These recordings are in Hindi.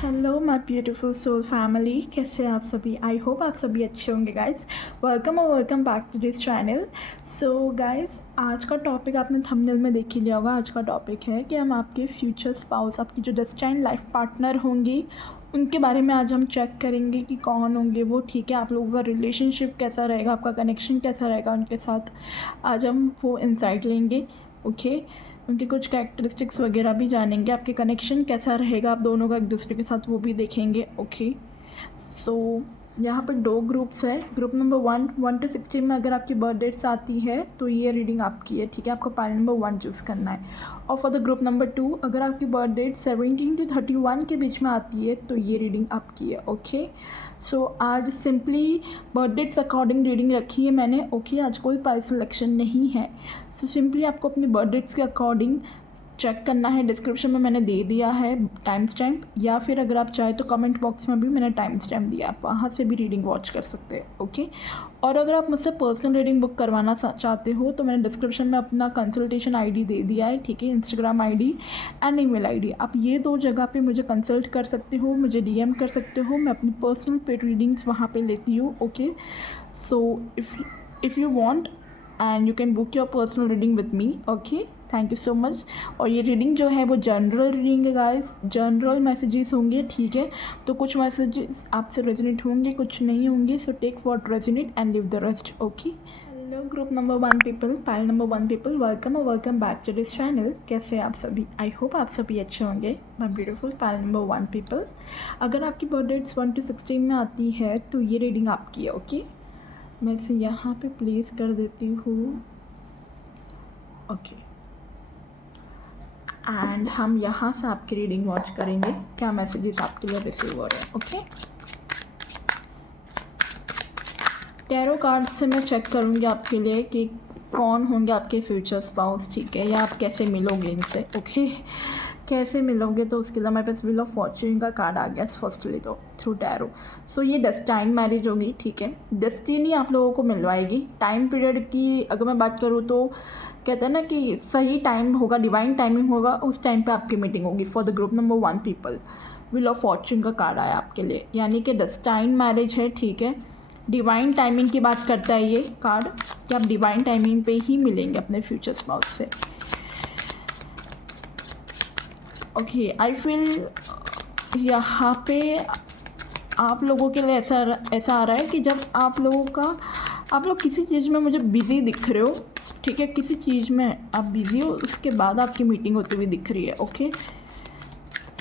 Hello my beautiful soul family, कैसे हैं आप सभी। आई होप आप सभी अच्छे होंगे गाइस। वेलकम और welcome back to this channel. So guys, आज का टॉपिक आपने थंबनेल में देख ही लिया होगा। आज का टॉपिक है कि हम आपके फ्यूचर स्पाउस, आपकी जो डेस्टाइन्ड लाइफ पार्टनर होंगी, उनके बारे में आज हम चेक करेंगे कि कौन होंगे वो। ठीक है, आप लोगों का रिलेशनशिप कैसा रहेगा, आपका कनेक्शन कैसा रहेगा उनके साथ, आज हम वो इंसाइट लेंगे। ओके, उनके कुछ कैरेक्टरिस्टिक्स वगैरह भी जानेंगे, आपके कनेक्शन कैसा रहेगा आप दोनों का एक दूसरे के साथ, वो भी देखेंगे। ओके, सो यहाँ पर 2 ग्रुप्स है। ग्रुप नंबर 1 to 16 में अगर आपकी बर्थ डेट्स आती है तो ये रीडिंग आपकी है। ठीक है, आपको पाइल नंबर 1 चूज़ करना है। और फॉर द ग्रुप नंबर 2, अगर आपकी बर्थ डेट 17 to 31 के बीच में आती है तो ये रीडिंग आपकी है। ओके, सो आज simply birth dates according reading रखी है मैंने। ओके, आज कोई पाइल सिलेक्शन नहीं है। सो सिंपली आपको अपनी बर्थ डेट्स के अकॉर्डिंग चेक करना है। डिस्क्रिप्शन में मैंने दे दिया है टाइम स्टैम्प, या फिर अगर आप चाहें तो कमेंट बॉक्स में भी मैंने टाइम स्टैम्प दिया, आप वहाँ से भी रीडिंग वॉच कर सकते हैं। ओके, और अगर आप मुझसे पर्सनल रीडिंग बुक करवाना चाहते हो तो मैंने डिस्क्रिप्शन में अपना कंसल्टेशन आईडी दे दिया है। ठीक है, Instagram ID and email ID, आप ये 2 जगह पे मुझे कंसल्ट कर सकते हो, मुझे डीएम कर सकते हो। मैं अपनी पर्सनल पेड रीडिंग्स वहाँ पे लेती हूँ। Okay, so if you want and you can book your personal reading with me. Okay, thank you so much. और ये रीडिंग जो है वो जनरल रीडिंग है गाइस, जनरल मैसेजेस होंगे। ठीक है, तो कुछ मैसेजेस आपसे रेजोनेट होंगे, कुछ नहीं होंगे। So take what resonate and leave the rest. Okay, hello group number 1 people, pile number 1 people, welcome और welcome back to this channel. कैसे हैं आप सभी। आई होप आप सभी अच्छे होंगे। My beautiful pile number 1 people, अगर आपकी बर्थ डेट्स 1 to 16 में आती है तो ये रीडिंग आपकी है। ओके, मैं इसे यहाँ पे प्लेस कर देती हूँ। ओके, एंड हम यहाँ से आपकी रीडिंग वॉच करेंगे, क्या मैसेजेस आपके लिए रिसीव हो रहे हैं। ओके, टैरो कार्ड से मैं चेक करूँगी आपके लिए कि कौन होंगे आपके फ्यूचर स्पाउस। ठीक है, या आप कैसे मिलोगे इनसे। ओके, कैसे मिलोगे, तो उसके लिए हमारे पास व्हील ऑफ फॉर्च्यून का कार्ड आ गया फर्स्टली तो थ्रू टैरो। सो ये डेस्टाइन मैरिज होगी। ठीक है, डेस्टिनी आप लोगों को मिलवाएगी। टाइम पीरियड की अगर मैं बात करूँ तो कहते हैं ना कि सही टाइम होगा, डिवाइन टाइमिंग होगा, उस टाइम पे आपकी मीटिंग होगी। For the group number 1 people, wheel of Fortune का कार्ड आया आपके लिए, यानी कि डेस्टाइन मैरिज है। ठीक है, डिवाइन टाइमिंग की बात करता है ये कार्ड कि आप डिवाइन टाइमिंग पे ही मिलेंगे अपने फ्यूचर स्पाउस से। ओके, आई फील यहाँ पे आप लोगों के लिए ऐसा आ रहा है कि जब आप लोग किसी चीज़ में मुझे बिज़ी दिख रहे हो। ठीक है, किसी चीज़ में आप बिज़ी हो, उसके बाद आपकी मीटिंग होती हुई दिख रही है। Okay,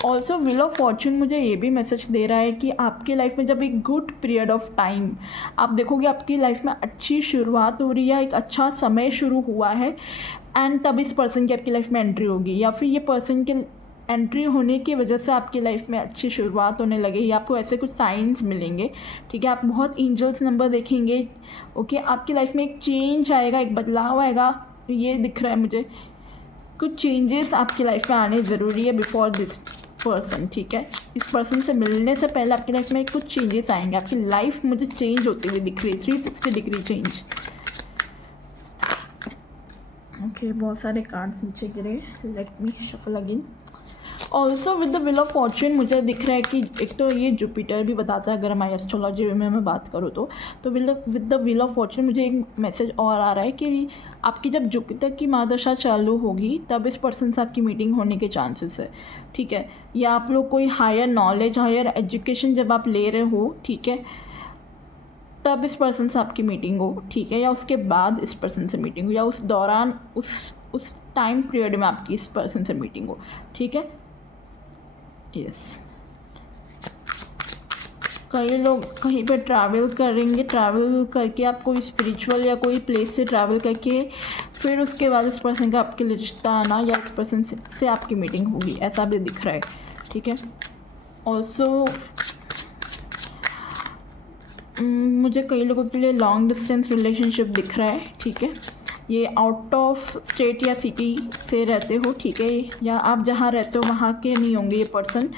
also wheel of Fortune मुझे ये भी मैसेज दे रहा है कि आपकी लाइफ में जब एक गुड पीरियड ऑफ टाइम आप देखोगे, आपकी लाइफ में अच्छी शुरुआत हो रही है, एक अच्छा समय शुरू हुआ है, एंड तब इस पर्सन की आपकी लाइफ में एंट्री होगी, या फिर ये पर्सन के एंट्री होने की वजह से आपकी लाइफ में अच्छी शुरुआत होने लगेगी, आपको ऐसे कुछ साइंस मिलेंगे। ठीक है, आप बहुत एंजल्स नंबर देखेंगे। ओके, आपकी लाइफ में एक चेंज आएगा, एक बदलाव आएगा, ये दिख रहा है मुझे। कुछ चेंजेस आपकी लाइफ में आने ज़रूरी है बिफोर दिस पर्सन। ठीक है, इस पर्सन से मिलने से पहले आपकी लाइफ में कुछ चेंजेस आएंगे। आपकी लाइफ मुझे चेंज होती हुई दिख रही है, 360 डिग्री चेंज। ओके, बहुत सारे कार्ड्स नीचे गिरे, let me shuffle again. Also with the wheel of Fortune मुझे दिख रहा है कि एक तो ये जुपिटर भी बताता है, अगर हमारी एस्ट्रोलॉजी में मैं बात करूँ तो with the wheel of Fortune मुझे एक मैसेज और आ रहा है कि आपकी जब जुपिटर की महादशा चालू होगी तब इस पर्सन से आपकी मीटिंग होने के चांसेस है। ठीक है, या आप लोग कोई हायर नॉलेज, हायर एजुकेशन जब आप ले रहे हो, ठीक है, तब इस पर्सन से आपकी मीटिंग हो। ठीक है, या उसके बाद इस पर्सन से मीटिंग हो, या उस दौरान उस टाइम पीरियड में आपकी इस पर्सन से मीटिंग हो। ठीक है, यस, कई लोग कहीं पे ट्रैवल करेंगे, ट्रैवल करके आप कोई स्पिरिचुअल या कोई प्लेस से ट्रैवल करके फिर उसके बाद इस पर्सन का आपके लिए रिश्ता आना, या इस पर्सन से आपकी मीटिंग होगी, ऐसा भी दिख रहा है। ठीक है, ऑल्सो मुझे कई लोगों के लिए लॉन्ग डिस्टेंस रिलेशनशिप दिख रहा है। ठीक है, ये आउट ऑफ स्टेट या सिटी से रहते हो। ठीक है, या आप जहाँ रहते हो वहाँ के नहीं होंगे ये पर्सन,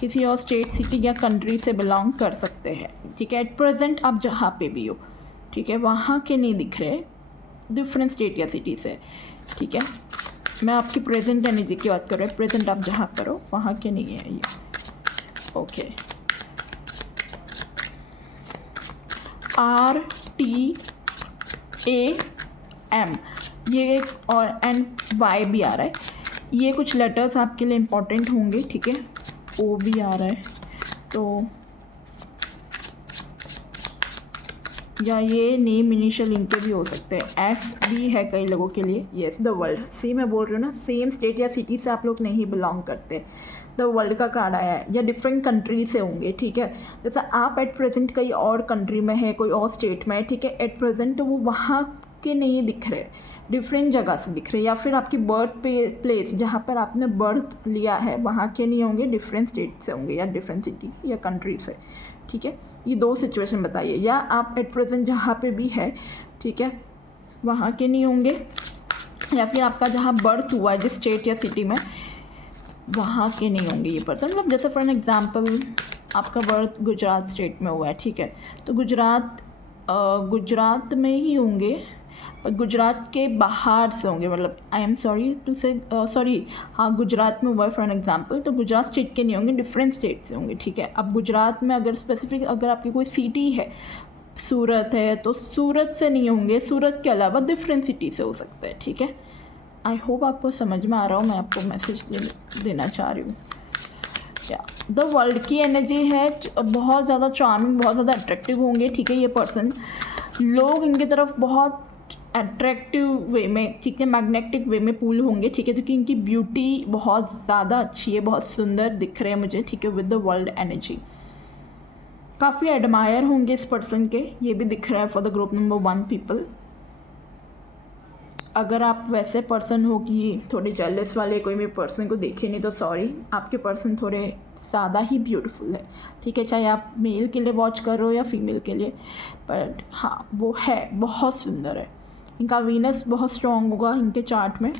किसी और स्टेट, सिटी या कंट्री से बिलोंग कर सकते हैं। ठीक है, एट प्रेजेंट आप जहाँ पे भी हो, ठीक है, वहाँ के नहीं दिख रहे, डिफरेंट स्टेट या सिटी से। ठीक है, मैं आपकी प्रेजेंट एनर्जी की बात कर रहा हूँ, प्रेजेंट आप जहाँ पर हो वहाँ के नहीं है ये। ओके, RTAM ये, और NY भी आ रहा है। ये कुछ लेटर्स आपके लिए इम्पोर्टेंट होंगे, ठीक है। O भी आ रहा है, तो या ये नेम इनिशियल इनके भी हो सकते हैं। F भी है कई लोगों के लिए। येस, द वर्ल्ड, सेम मैं बोल रही हूँ ना, सेम स्टेट या सिटी से आप लोग नहीं बिलोंग करते। द वर्ल्ड का कार्ड आया है, या डिफरेंट कंट्री से होंगे, ठीक है। जैसा आप एट प्रेजेंट कई और कंट्री में है, कोई और स्टेट में है, ठीक है। एट प्रेजेंट तो वो वहाँ के नहीं दिख रहे, डिफरेंट जगह से दिख रहे, या फिर आपकी बर्थ प्लेस जहाँ पर आपने बर्थ लिया है वहाँ के नहीं होंगे, डिफरेंट स्टेट से होंगे या डिफरेंट सिटी या कंट्री से, ठीक है। ये दो सिचुएशन बताइए, या आप एट प्रेजेंट जहाँ पे भी है, ठीक है, वहाँ के नहीं होंगे, या फिर आपका जहाँ बर्थ हुआ है जिस स्टेट या सिटी में वहाँ के नहीं होंगे ये पर्सन। मतलब जैसे फॉर एन एग्जांपल आपका बर्थ गुजरात स्टेट में हुआ है, ठीक है, तो गुजरात में ही होंगे, पर गुजरात के बाहर से होंगे। मतलब आई एम सॉरी टू से हाँ, गुजरात में हुआ है फॉर एन एग्जांपल, तो गुजरात स्टेट के नहीं होंगे, डिफरेंट स्टेट से होंगे, ठीक है। अब गुजरात में अगर स्पेसिफिक अगर आपकी कोई सिटी है, सूरत है, तो सूरत से नहीं होंगे, सूरत के अलावा डिफरेंट सिटी से हो सकते हैं, ठीक है। आई होप आपको समझ में आ रहा हो, मैं आपको मैसेज देना चाह रही हूँ। या द वर्ल्ड की एनर्जी है, बहुत ज़्यादा चार्मिंग, बहुत ज़्यादा अट्रैक्टिव होंगे, ठीक है। ये पर्सन, लोग इनकी तरफ बहुत अट्रैक्टिव वे में, ठीक है, मैग्नेटिक वे में पुल होंगे, ठीक है, क्योंकि इनकी ब्यूटी बहुत ज़्यादा अच्छी है, बहुत सुंदर दिख रहे हैं मुझे, ठीक है, विद द वर्ल्ड एनर्जी। काफ़ी एडमायर होंगे इस पर्सन के, ये भी दिख रहा है for the group number 1 people. अगर आप वैसे पर्सन हो कि थोड़े जेलस वाले कोई भी पर्सन को देखे नहीं, तो सॉरी, आपके पर्सन थोड़े ज़्यादा ही ब्यूटीफुल है, ठीक है, चाहे आप मेल के लिए वॉच कर रहे हो या फीमेल के लिए, बट हाँ वो है, बहुत सुंदर है। इनका वीनस बहुत स्ट्रॉन्ग होगा इनके चार्ट में,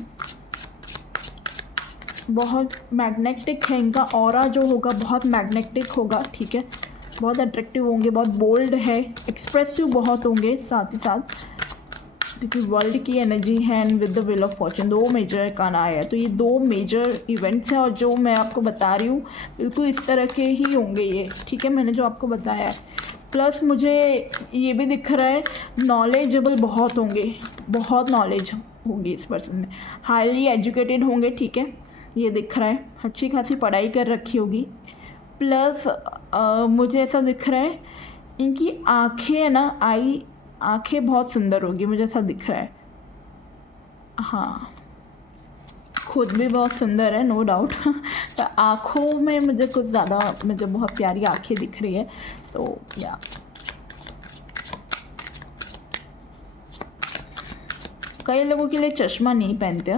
बहुत मैग्नेटिक है इनका ऑरा जो होगा, बहुत मैग्नेटिक होगा, ठीक है, बहुत अट्रैक्टिव होंगे, बहुत बोल्ड है, एक्सप्रेसिव बहुत होंगे साथ ही साथ, क्योंकि वर्ल्ड की एनर्जी है and with the wheel of Fortune, दो मेजर का ना आया। तो ये दो मेजर इवेंट्स हैं, और जो मैं आपको बता रही हूँ बिल्कुल इस तरह के ही होंगे ये, ठीक है, मैंने जो आपको बताया है। प्लस मुझे ये भी दिख रहा है, नॉलेजेबल बहुत होंगे, बहुत नॉलेज होगी इस पर्सन में, हाईली एजुकेटेड होंगे, ठीक है, ये दिख रहा है, अच्छी खासी पढ़ाई कर रखी होगी। प्लस मुझे ऐसा दिख रहा है, इनकी आँखें है ना, आँखें बहुत सुंदर होगी, मुझे ऐसा दिख रहा है। हाँ, खुद भी बहुत सुंदर है, नो डाउट। तो आँखों में मुझे कुछ ज़्यादा, मुझे बहुत प्यारी आँखें दिख रही है, तो या कई लोगों के लिए चश्मा नहीं पहनते।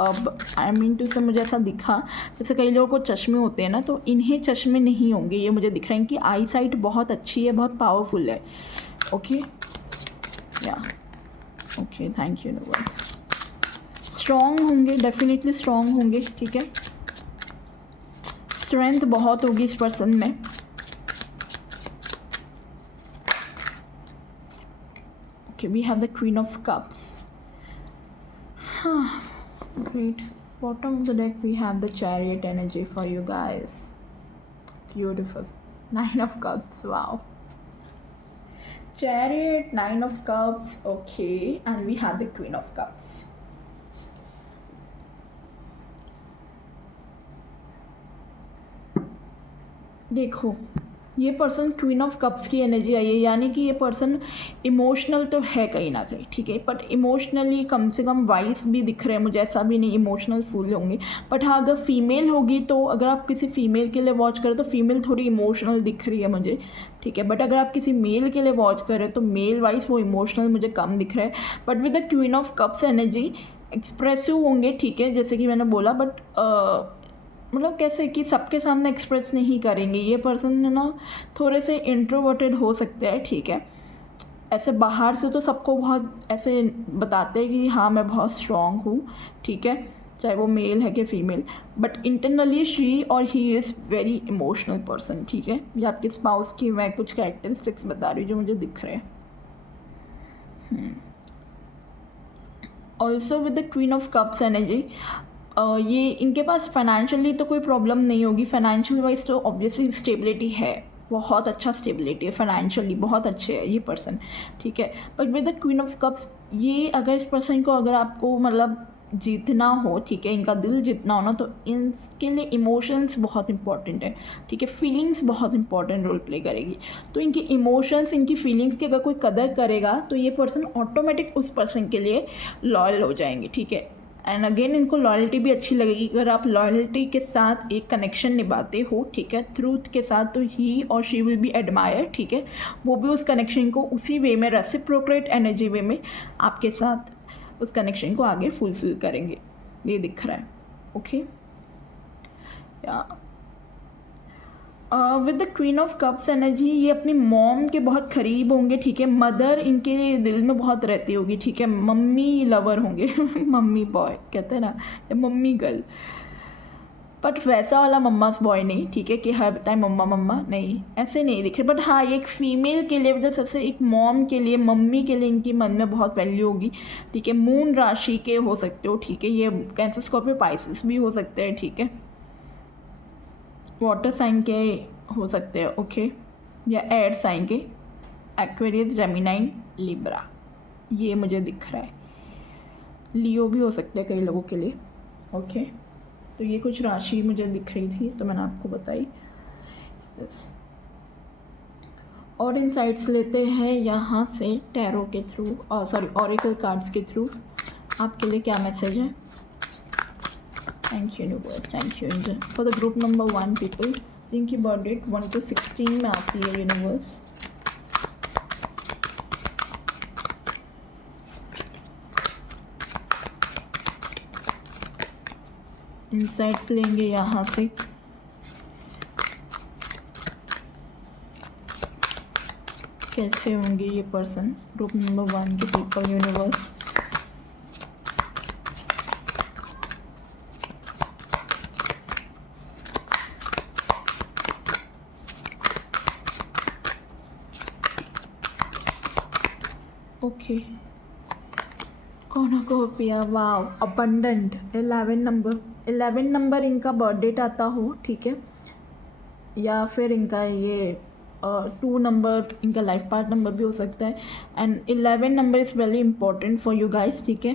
अब आई मीन टू से मुझे ऐसा दिखा, जैसे कई लोगों को चश्मे होते हैं ना, तो इन्हें चश्मे नहीं होंगे, ये मुझे दिख रहा है। इनकी आई साइट बहुत अच्छी है, बहुत पावरफुल है। ओके, या okay, thank you universe. Strong होंगे, डेफिनेटली स्ट्रॉन्ग होंगे, ठीक है, स्ट्रेंथ बहुत होगी इस पर्सन में। Okay, we have the queen of cups. हाँ, great. Bottom of the deck we have the chariot energy for you guys. Beautiful. 9 of cups. Wow. Chariot, 9 of cups. Okay, and we have the queen of cups. देखो, ये पर्सन क्वीन ऑफ कप्स की एनर्जी आई है, यानी कि ये पर्सन इमोशनल तो है कहीं ना कहीं, ठीक है, बट इमोशनली कम से कम वाइस भी दिख रहे हैं मुझे, ऐसा भी नहीं इमोशनल फुल होंगे। बट हाँ, अगर फीमेल होगी, तो अगर आप किसी फीमेल के लिए वॉच करें तो फीमेल थोड़ी इमोशनल दिख रही है मुझे, ठीक है, बट अगर आप किसी मेल के लिए वॉच करें तो मेल वाइज वो इमोशनल मुझे कम दिख रहा है। But with the queen of cups energy expressive होंगे, ठीक है, जैसे कि मैंने बोला, बट मतलब कैसे कि सबके सामने एक्सप्रेस नहीं करेंगे। ये पर्सन है ना, थोड़े से इंट्रोवर्टेड हो सकते हैं, ठीक है, ऐसे बाहर से तो सबको बहुत ऐसे बताते हैं कि हाँ मैं बहुत स्ट्रॉन्ग हूँ, ठीक है, चाहे वो मेल है कि फीमेल, बट इंटरनली शी और he is very emotional person, ठीक है। ये आपके स्पाउस की मैं कुछ कैरेक्टरिस्टिक्स बता रही हूँ जो मुझे दिख रहे हैं। Also with the queen of cups energy, ये इनके पास फाइनेंशियली तो कोई प्रॉब्लम नहीं होगी, फाइनेंशियल वाइज तो ऑब्वियसली स्टेबिलिटी है, बहुत अच्छा स्टेबिलिटी है, फाइनेंशियली बहुत अच्छे है ये पर्सन, ठीक है। But with the queen of cups, ये अगर इस पर्सन को अगर आपको मतलब जीतना हो, ठीक है, इनका दिल जीतना हो ना, तो इनके लिए इमोशंस बहुत इंपॉर्टेंट है, ठीक है, फीलिंग्स बहुत इंपॉर्टेंट रोल प्ले करेगी। तो इनकी इमोशंस, इनकी फीलिंग्स की अगर कोई कदर करेगा तो ये पर्सन ऑटोमेटिक उस पर्सन के लिए लॉयल हो जाएंगे, ठीक है। एंड अगेन इनको लॉयल्टी भी अच्छी लगेगी, अगर आप लॉयल्टी के साथ एक कनेक्शन निभाते हो, ठीक है, ट्रूथ के साथ, तो ही और शी विल बी एडमायर, ठीक है। वो भी उस कनेक्शन को उसी वे में, रेसिप्रोकेट एनर्जी वे में आपके साथ उस कनेक्शन को आगे फुलफिल करेंगे, ये दिख रहा है। ओके, या with the queen of cups energy, ये अपनी मॉम के बहुत करीब होंगे, ठीक है, मदर इनके दिल में बहुत रहती होगी, ठीक है, मम्मी लवर होंगे मम्मी बॉय कहते हैं ना, या मम्मी गर्ल, बट वैसा वाला मम्मास बॉय नहीं, ठीक है, कि हर टाइम मम्मा मम्मा नहीं, ऐसे नहीं दिख रहे। बट हाँ, ये एक फ़ीमेल के लिए, मतलब सबसे एक मॉम के लिए, मम्मी के लिए इनकी मन में बहुत वैल्यू होगी, ठीक है। मून राशि के हो सकते हो, ठीक है, ये कैंसर, स्कॉर्पियो, पाइसेस भी हो सकते हैं, ठीक है, वाटर साइन के हो सकते हैं, ओके, या एयर साइन के, एक्वेरियस, जेमिनाई, लिब्रा, ये मुझे दिख रहा है। लियो भी हो सकते हैं कई लोगों के लिए, ओके। तो ये कुछ राशि मुझे दिख रही थी तो मैंने आपको बताई। यस, और इनसाइट्स लेते हैं यहाँ से टैरो के थ्रू, सॉरी ऑरेकल कार्ड्स के थ्रू, आपके लिए क्या मैसेज है। Thank you universe, thank you angel, for the group number 1 people जिनकी बर्थ डेट 1 to 16 में आती है यूनिवर्स। इंसाइट्स लेंगे यहाँ से, कैसे होंगे ये पर्सन, ग्रुप नंबर 1 के पीपल, यूनिवर्स। ओके, कॉर्नुकोपिया, वाव, अबंडेंट, 11 नंबर इनका बर्थ डेट आता हो, ठीक है, या फिर इनका ये 2 नंबर इनका लाइफ पार्ट नंबर भी हो सकता है। And 11 number is very important for you guys, ठीक है।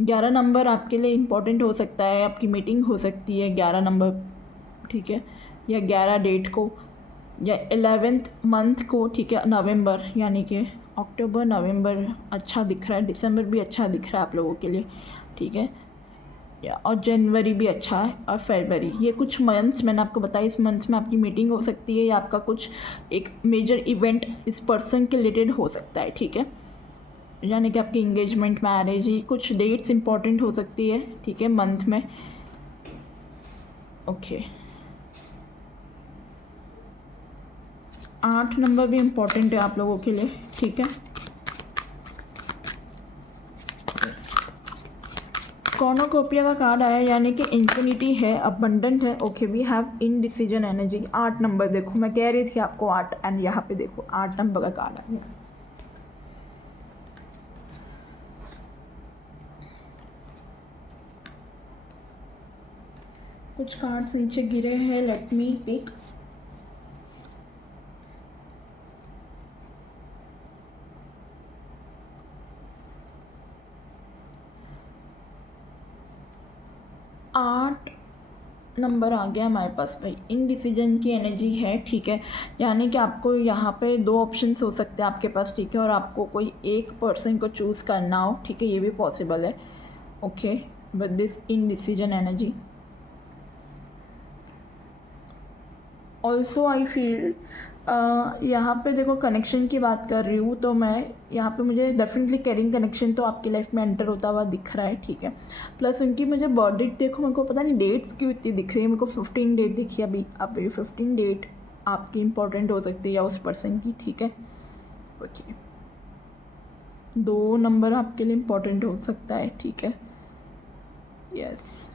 11 नंबर आपके लिए इंपॉर्टेंट हो सकता है, आपकी मीटिंग हो सकती है 11 नंबर, ठीक है, या 11 डेट को, या 11th मंथ को, ठीक है, नवंबर, यानी कि अक्टूबर, नवंबर अच्छा दिख रहा है, दिसंबर भी अच्छा दिख रहा है आप लोगों के लिए, ठीक है, या और जनवरी भी अच्छा है, और फरवरी, ये कुछ मंथ्स मैंने आपको बताया, इस मंथ्स में आपकी मीटिंग हो सकती है, या आपका कुछ एक मेजर इवेंट इस पर्सन के रिलेटेड हो सकता है, ठीक है, यानी कि आपकी इंगेजमेंट, मैरिज, ये कुछ डेट्स इंपॉर्टेंट हो सकती है, ठीक है, मंथ में, ओके। 8 नंबर भी इम्पॉर्टेंट है आप लोगों के लिए, ठीक है। कॉर्नुकोपिया का कार्ड आया, यानी कि इंफिनिटी है, अबंडेंट है, okay. We have indecision energy, 8 number, देखो मैं कह रही थी आपको 8, एंड यहाँ पे देखो 8 नंबर का कार्ड आ गया। कुछ कार्ड्स नीचे गिरे हैं, लेट मी पिक। आठ नंबर आ गया हमारे पास भाई, इनडिसीजन की एनर्जी है, ठीक है, यानी कि आपको यहाँ पे 2 ऑप्शंस हो सकते हैं आपके पास, ठीक है, और आपको कोई एक पर्सन को चूज़ करना हो, ठीक है, ये भी पॉसिबल है, okay, with this indecision energy. Also I feel, यहाँ पे देखो कनेक्शन की बात कर रही हूँ तो मैं यहाँ पे मुझे डेफिनेटली कैरिंग कनेक्शन तो आपकी लाइफ में एंटर होता हुआ दिख रहा है, ठीक है। प्लस उनकी मुझे बर्थ डेट देखो, मेरे को पता नहीं डेट्स क्यों इतनी दिख रही है, मेरे को 15 डेट दिखी अभी, अब ये 15 डेट आपकी इम्पोर्टेंट हो सकती है या उस पर्सन की, ठीक है, ओके। 2 नंबर आपके लिए इम्पोर्टेंट हो सकता है, ठीक है, यस।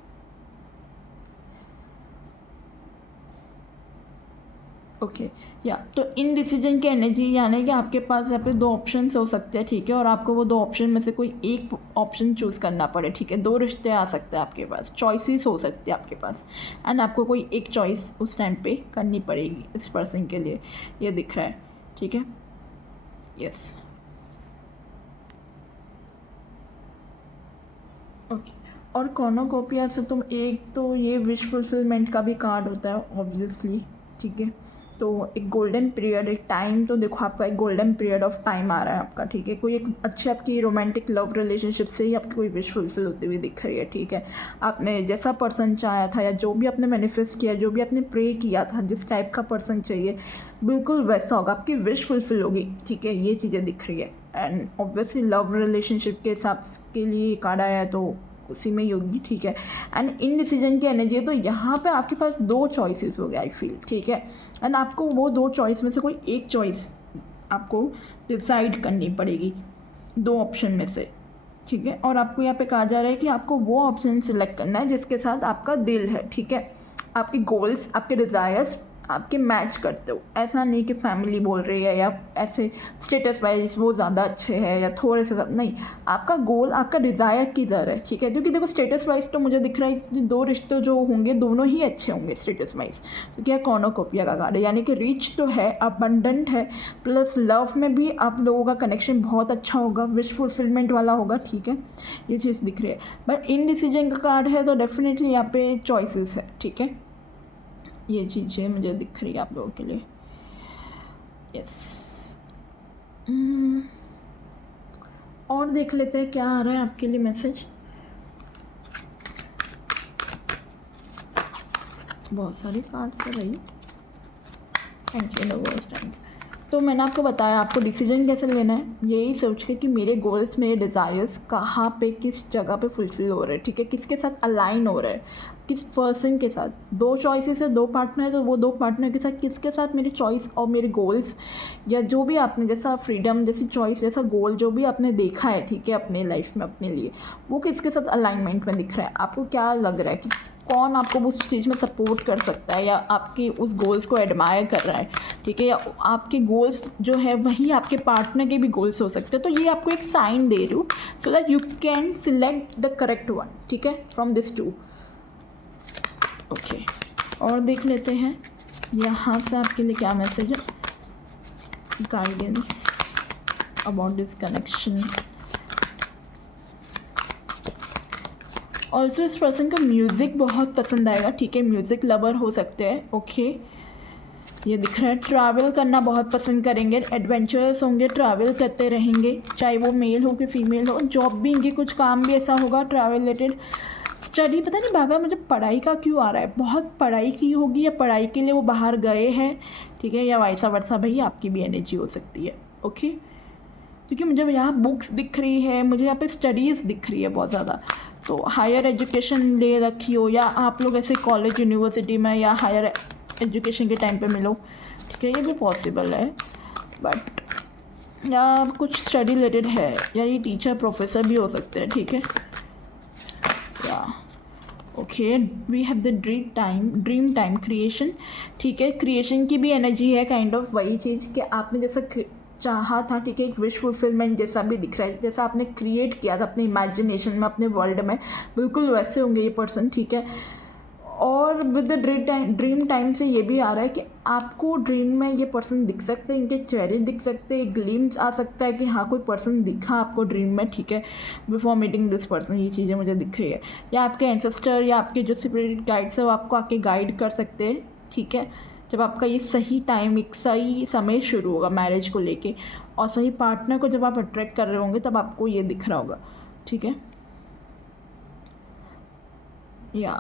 ओके। या तो इन डिसीजन की एनर्जी यानी कि आपके पास यहाँ पे दो ऑप्शंस हो सकते हैं, ठीक है, और आपको वो दो ऑप्शन में से कोई एक ऑप्शन चूज़ करना पड़े, ठीक है। दो रिश्ते आ सकते हैं आपके पास, चॉइसेस हो सकती है आपके पास, एंड आपको कोई एक चॉइस उस टाइम पे करनी पड़ेगी इस पर्सन के लिए, ये दिख रहा है, ठीक है। Yes, okay. और कॉर्नोकोपिया से तुम एक तो ये विश फुलफिलमेंट का भी कार्ड होता है ऑब्वियसली, ठीक है। तो एक गोल्डन पीरियड, एक टाइम, तो देखो आपका एक गोल्डन पीरियड ऑफ टाइम आ रहा है आपका, ठीक है। कोई एक अच्छी आपकी रोमांटिक लव रिलेशनशिप से ही आपकी कोई विश फुलफिल होती हुई दिख रही है, ठीक है। आपने जैसा पर्सन चाहा था या जो भी आपने मैनिफेस्ट किया, जो भी आपने प्रे किया था, जिस टाइप का पर्सन चाहिए, बिल्कुल वैसा होगा, आपकी विश फुलफिल होगी, ठीक है। ये चीज़ें दिख रही है, एंड ऑब्वियसली लव रिलेशनशिप के हिसाब के लिए कार्ड आया है तो उसी में ही होगी, ठीक है। एंड इन डिसीजन की एनर्जी है, तो यहाँ पे आपके पास दो चॉइसेस हो गए आई फील, ठीक है। एंड आपको वो दो चॉइस में से कोई एक चॉइस आपको डिसाइड करनी पड़ेगी दो ऑप्शन में से, ठीक है। और आपको यहाँ पे कहा जा रहा है कि आपको वो ऑप्शन सिलेक्ट करना है जिसके साथ आपका दिल है, ठीक है। आपके गोल्स, आपके डिज़ायर्स आपके मैच करते हो, ऐसा नहीं कि फैमिली बोल रही है या ऐसे स्टेटस वाइज वो ज़्यादा अच्छे हैं या थोड़े से ज़्यादा, नहीं, आपका गोल, आपका डिज़ायर किधर है, ठीक है। क्योंकि देखो स्टेटस वाइज तो मुझे दिख रहा है कि दो रिश्ते जो होंगे दोनों ही अच्छे होंगे स्टेटस वाइज, तो क्या कॉर्नोकोपिया का कार्ड है, यानी कि रिच तो है, अबंडेंट है, प्लस लव में भी आप लोगों का कनेक्शन बहुत अच्छा होगा, विश फुलफिलमेंट वाला होगा, ठीक है। ये चीज़ दिख रही है। बट इन डिसीजन का कार्ड है तो डेफिनेटली यहाँ पे चॉइसेस है, ठीक है। ये चीज़ें मुझे दिख रही है आप लोगों के लिए। यस, और देख लेते हैं क्या आ रहा है आपके लिए मैसेज। बहुत सारी कार्ड्स है भाई, thank you universe, thank you. तो मैंने आपको बताया आपको डिसीजन कैसे लेना है, यही सोच के कि मेरे गोल्स, मेरे डिज़ायर्स कहाँ पे, किस जगह पे फुलफ़िल हो रहे हैं, ठीक है, किसके साथ अलाइन हो रहा है, किस पर्सन के साथ। दो चॉइसेस है, दो पार्टनर है, तो वो दो पार्टनर के साथ किसके साथ मेरी चॉइस और मेरे गोल्स या जो भी आपने जैसा फ्रीडम, जैसी चॉइस, जैसा गोल जो भी आपने देखा है, ठीक है, अपने लाइफ में अपने लिए, वो किसके साथ अलाइनमेंट में दिख रहा है। आपको क्या लग रहा है कि कौन आपको उस चीज़ में सपोर्ट कर सकता है या आपके उस गोल्स को एडमायर कर रहा है, ठीक है, या आपके गोल्स जो है वही आपके पार्टनर के भी गोल्स हो सकते हैं। तो ये आपको एक साइन दे रही हूँ so that you can select the correct one, ठीक है, फ्रॉम दिस टू। ओके, और देख लेते हैं यहाँ से आपके लिए क्या मैसेज है, guidance about this connection. Also इस पर्सन को म्यूज़िक बहुत पसंद आएगा, ठीक है, म्यूज़िक लवर हो सकते हैं, ओके। ये दिख रहा है ट्रैवल करना बहुत पसंद करेंगे, एडवेंचरस होंगे, ट्रैवल करते रहेंगे, चाहे वो मेल हो कि फीमेल हो। जॉब भी इनकी, कुछ काम भी ऐसा होगा ट्रैवल रिलेटेड। स्टडी, पता नहीं बाबा मुझे पढ़ाई का क्यों आ रहा है, बहुत पढ़ाई की होगी या पढ़ाई के लिए वो बाहर गए हैं, ठीक है, या वैसा वर्सा भाई आपकी भी एनर्जी हो सकती है, ओके। क्योंकि मुझे यहाँ बुक्स दिख रही है, मुझे यहाँ पे स्टडीज़ दिख रही है बहुत ज़्यादा, तो हायर एजुकेशन ले रखी हो या आप लोग ऐसे कॉलेज यूनिवर्सिटी में या हायर एजुकेशन के टाइम पे मिलो, ठीक है, ये भी पॉसिबल है। बट या कुछ स्टडी रिलेटेड है, या ये टीचर प्रोफेसर भी हो सकते हैं, ठीक है। या okay, we have the dream time creation, ठीक है, क्रिएशन की भी एनर्जी है, काइंड ऑफ वही चीज़ कि आपने जैसा चाहा था, ठीक है, एक विश फुलफिलमेंट जैसा भी दिख रहा है, जैसा आपने क्रिएट किया था अपने इमेजिनेशन में, अपने वर्ल्ड में, बिल्कुल वैसे होंगे ये पर्सन, ठीक है। और विद द ड्रीम टाइम से ये भी आ रहा है कि आपको ड्रीम में ये पर्सन दिख सकते हैं, इनके चेहरे दिख सकते हैं, एक ग्लिम्स आ सकता है कि हाँ कोई पर्सन दिखा आपको ड्रीम में, ठीक है, बिफोर मीटिंग दिस पर्सन। ये चीज़ें मुझे दिख रही है, या आपके एंसेस्टर या आपके जो स्पिरिट गाइड्स है वो आपको आके गाइड कर सकते हैं, ठीक है, जब आपका ये सही टाइम, एक सही समय शुरू होगा मैरिज को लेके, और सही पार्टनर को जब आप अट्रैक्ट कर रहे होंगे तब आपको ये दिख रहा होगा, ठीक है। या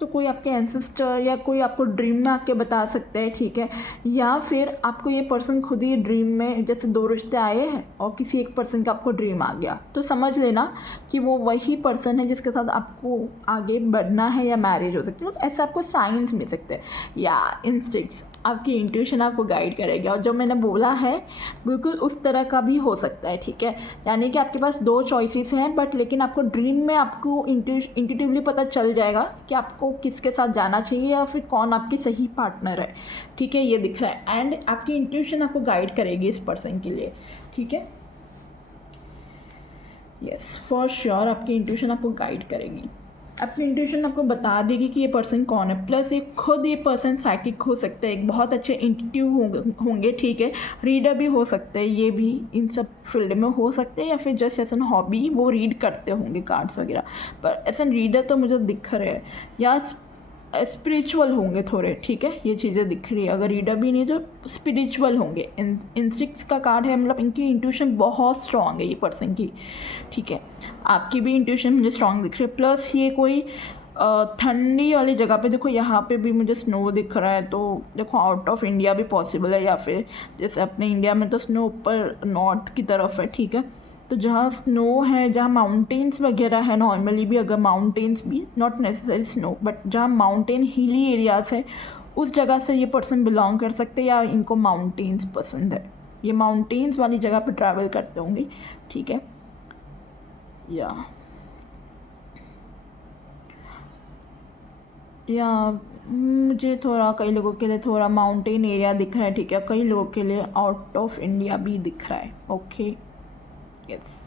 तो कोई आपके एंसेस्टर या कोई आपको ड्रीम में आके बता सकते हैं, ठीक है, या फिर आपको ये पर्सन खुद ही ड्रीम में, जैसे दो रिश्ते आए हैं और किसी एक पर्सन का आपको ड्रीम आ गया, तो समझ लेना कि वो वही पर्सन है जिसके साथ आपको आगे बढ़ना है या मैरिज हो सकती है, तो ऐसे आपको साइंस मिल सकते हैं या इंस्टिक्ट्स, आपकी इंट्यूशन आपको गाइड करेगी, और जो मैंने बोला है बिल्कुल उस तरह का भी हो सकता है, ठीक है। यानी कि आपके पास दो चॉइसेस हैं, बट लेकिन आपको ड्रीम में आपको इंट्यूटिवली पता चल जाएगा कि आपको किसके साथ जाना चाहिए या फिर कौन आपकी सही पार्टनर है, ठीक है। ये दिख रहा है, एंड आपकी इंट्यूशन आपको गाइड करेगी इस पर्सन के लिए, ठीक है। यस, फॉर श्योर आपकी इंट्यूशन आपको गाइड करेगी। अपनी इंट्यूशन आपको बता देगी कि ये पर्सन कौन है। प्लस ये पर्सन साइकिक हो सकते हैं, एक बहुत अच्छे इंट्यूटिव होंगे, ठीक है। रीडर भी हो सकते हैं, ये भी इन सब फील्ड में हो सकते हैं, या फिर जस्ट एज एन हॉबी वो रीड करते होंगे कार्ड्स वगैरह। पर एज एन रीडर तो मुझे दिख रहे हैं, या स्पिरिचुअल होंगे थोड़े, ठीक है। ये चीज़ें दिख रही है। अगर रीडर भी नहीं तो स्पिरिचुअल होंगे। इंस्टिक्ट्स का कार्ड है, मतलब इनकी इंट्यूशन बहुत स्ट्रांग है ये पर्सन की, ठीक है। आपकी भी इंट्यूशन मुझे स्ट्रांग दिख रही है। प्लस ये कोई ठंडी वाली जगह पे, देखो यहाँ पे भी मुझे स्नो दिख रहा है, तो देखो आउट ऑफ इंडिया भी पॉसिबल है, या फिर जैसे अपने इंडिया में तो स्नो ऊपर नॉर्थ की तरफ है, ठीक है। तो जहाँ स्नो है, जहाँ माउंटेन्स वगैरह है, नॉर्मली भी अगर माउंटेन्स भी, नॉट नेसेसरी स्नो, बट जहाँ माउंटेन हिली एरियाज़ है उस जगह से ये पर्सन बिलोंग कर सकते हैं, या इनको माउंटेन्स पसंद है, ये माउंटेन्स वाली जगह पे ट्रैवल करते होंगे, ठीक है। या मुझे थोड़ा, कई लोगों के लिए थोड़ा माउंटेन एरिया दिख रहा है, ठीक है। कई लोगों के लिए आउट ऑफ इंडिया भी दिख रहा है, ओके। यस,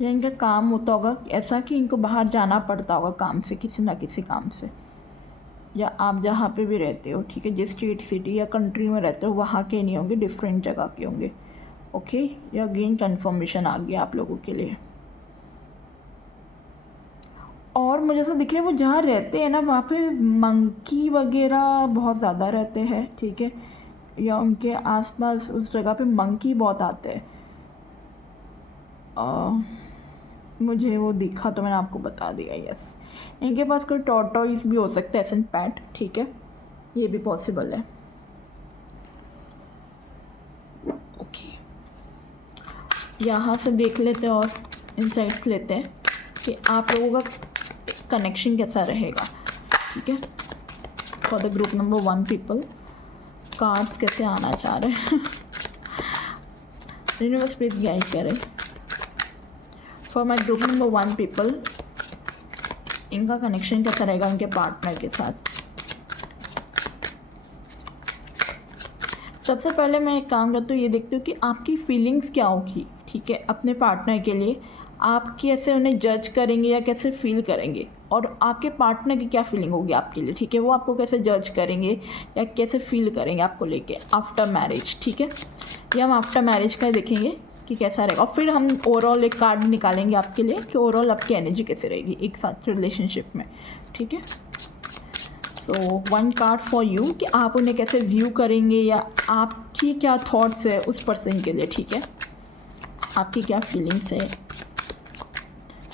या इनका काम होता होगा ऐसा कि इनको बाहर जाना पड़ता होगा काम से, किसी ना किसी काम से, या आप जहाँ पे भी रहते हो, ठीक है, जिस स्टेट, सिटी या कंट्री में रहते हो वहाँ के नहीं होंगे, डिफरेंट जगह के होंगे, ओके। या अगेन कन्फर्मेशन आ गया आप लोगों के लिए। और मुझे ऐसा दिख रहा है वो जहाँ रहते हैं ना वहाँ पे मंकी वगैरह बहुत ज़्यादा रहते हैं, ठीक है, या उनके आसपास उस जगह पे मंकी बहुत आते हैं। मुझे वो दिखा तो मैंने आपको बता दिया। यस, इनके पास कोई टॉर्टोइस भी हो सकता है, एसन पैट, ठीक है, ये भी पॉसिबल है, ओके। यहाँ से देख लेते हैं और इंसाइट्स लेते हैं कि आप लोगों का कनेक्शन कैसा रहेगा, ठीक है। For the group number 1 people, cards कैसे आना चाह रहे हैं यूनिवर्स प्लीज गाइड करें। For my group number 1 people, इनका कनेक्शन कैसा रहेगा उनके पार्टनर के साथ। सबसे पहले मैं एक काम करती हूँ, ये देखती हूँ कि आपकी फीलिंग्स क्या होगी, ठीक है, अपने पार्टनर के लिए। आप कैसे उन्हें जज करेंगे या कैसे फील करेंगे, और आपके पार्टनर की क्या फीलिंग होगी आपके लिए, ठीक है। वो आपको कैसे जज करेंगे या कैसे फील करेंगे आपको लेके आफ्टर मैरिज, ठीक है। ये हम आफ्टर मैरिज का देखेंगे कि कैसा रहेगा, और फिर हम ओवरऑल एक कार्ड निकालेंगे आपके लिए कि ओवरऑल आपकी एनर्जी कैसे रहेगी एक साथ रिलेशनशिप में, ठीक है। सो 1 कार्ड फॉर यू कि आप उन्हें कैसे व्यू करेंगे, या आपकी क्या थॉट्स है उस पर्सन के लिए, ठीक है। आपकी क्या फीलिंग्स है,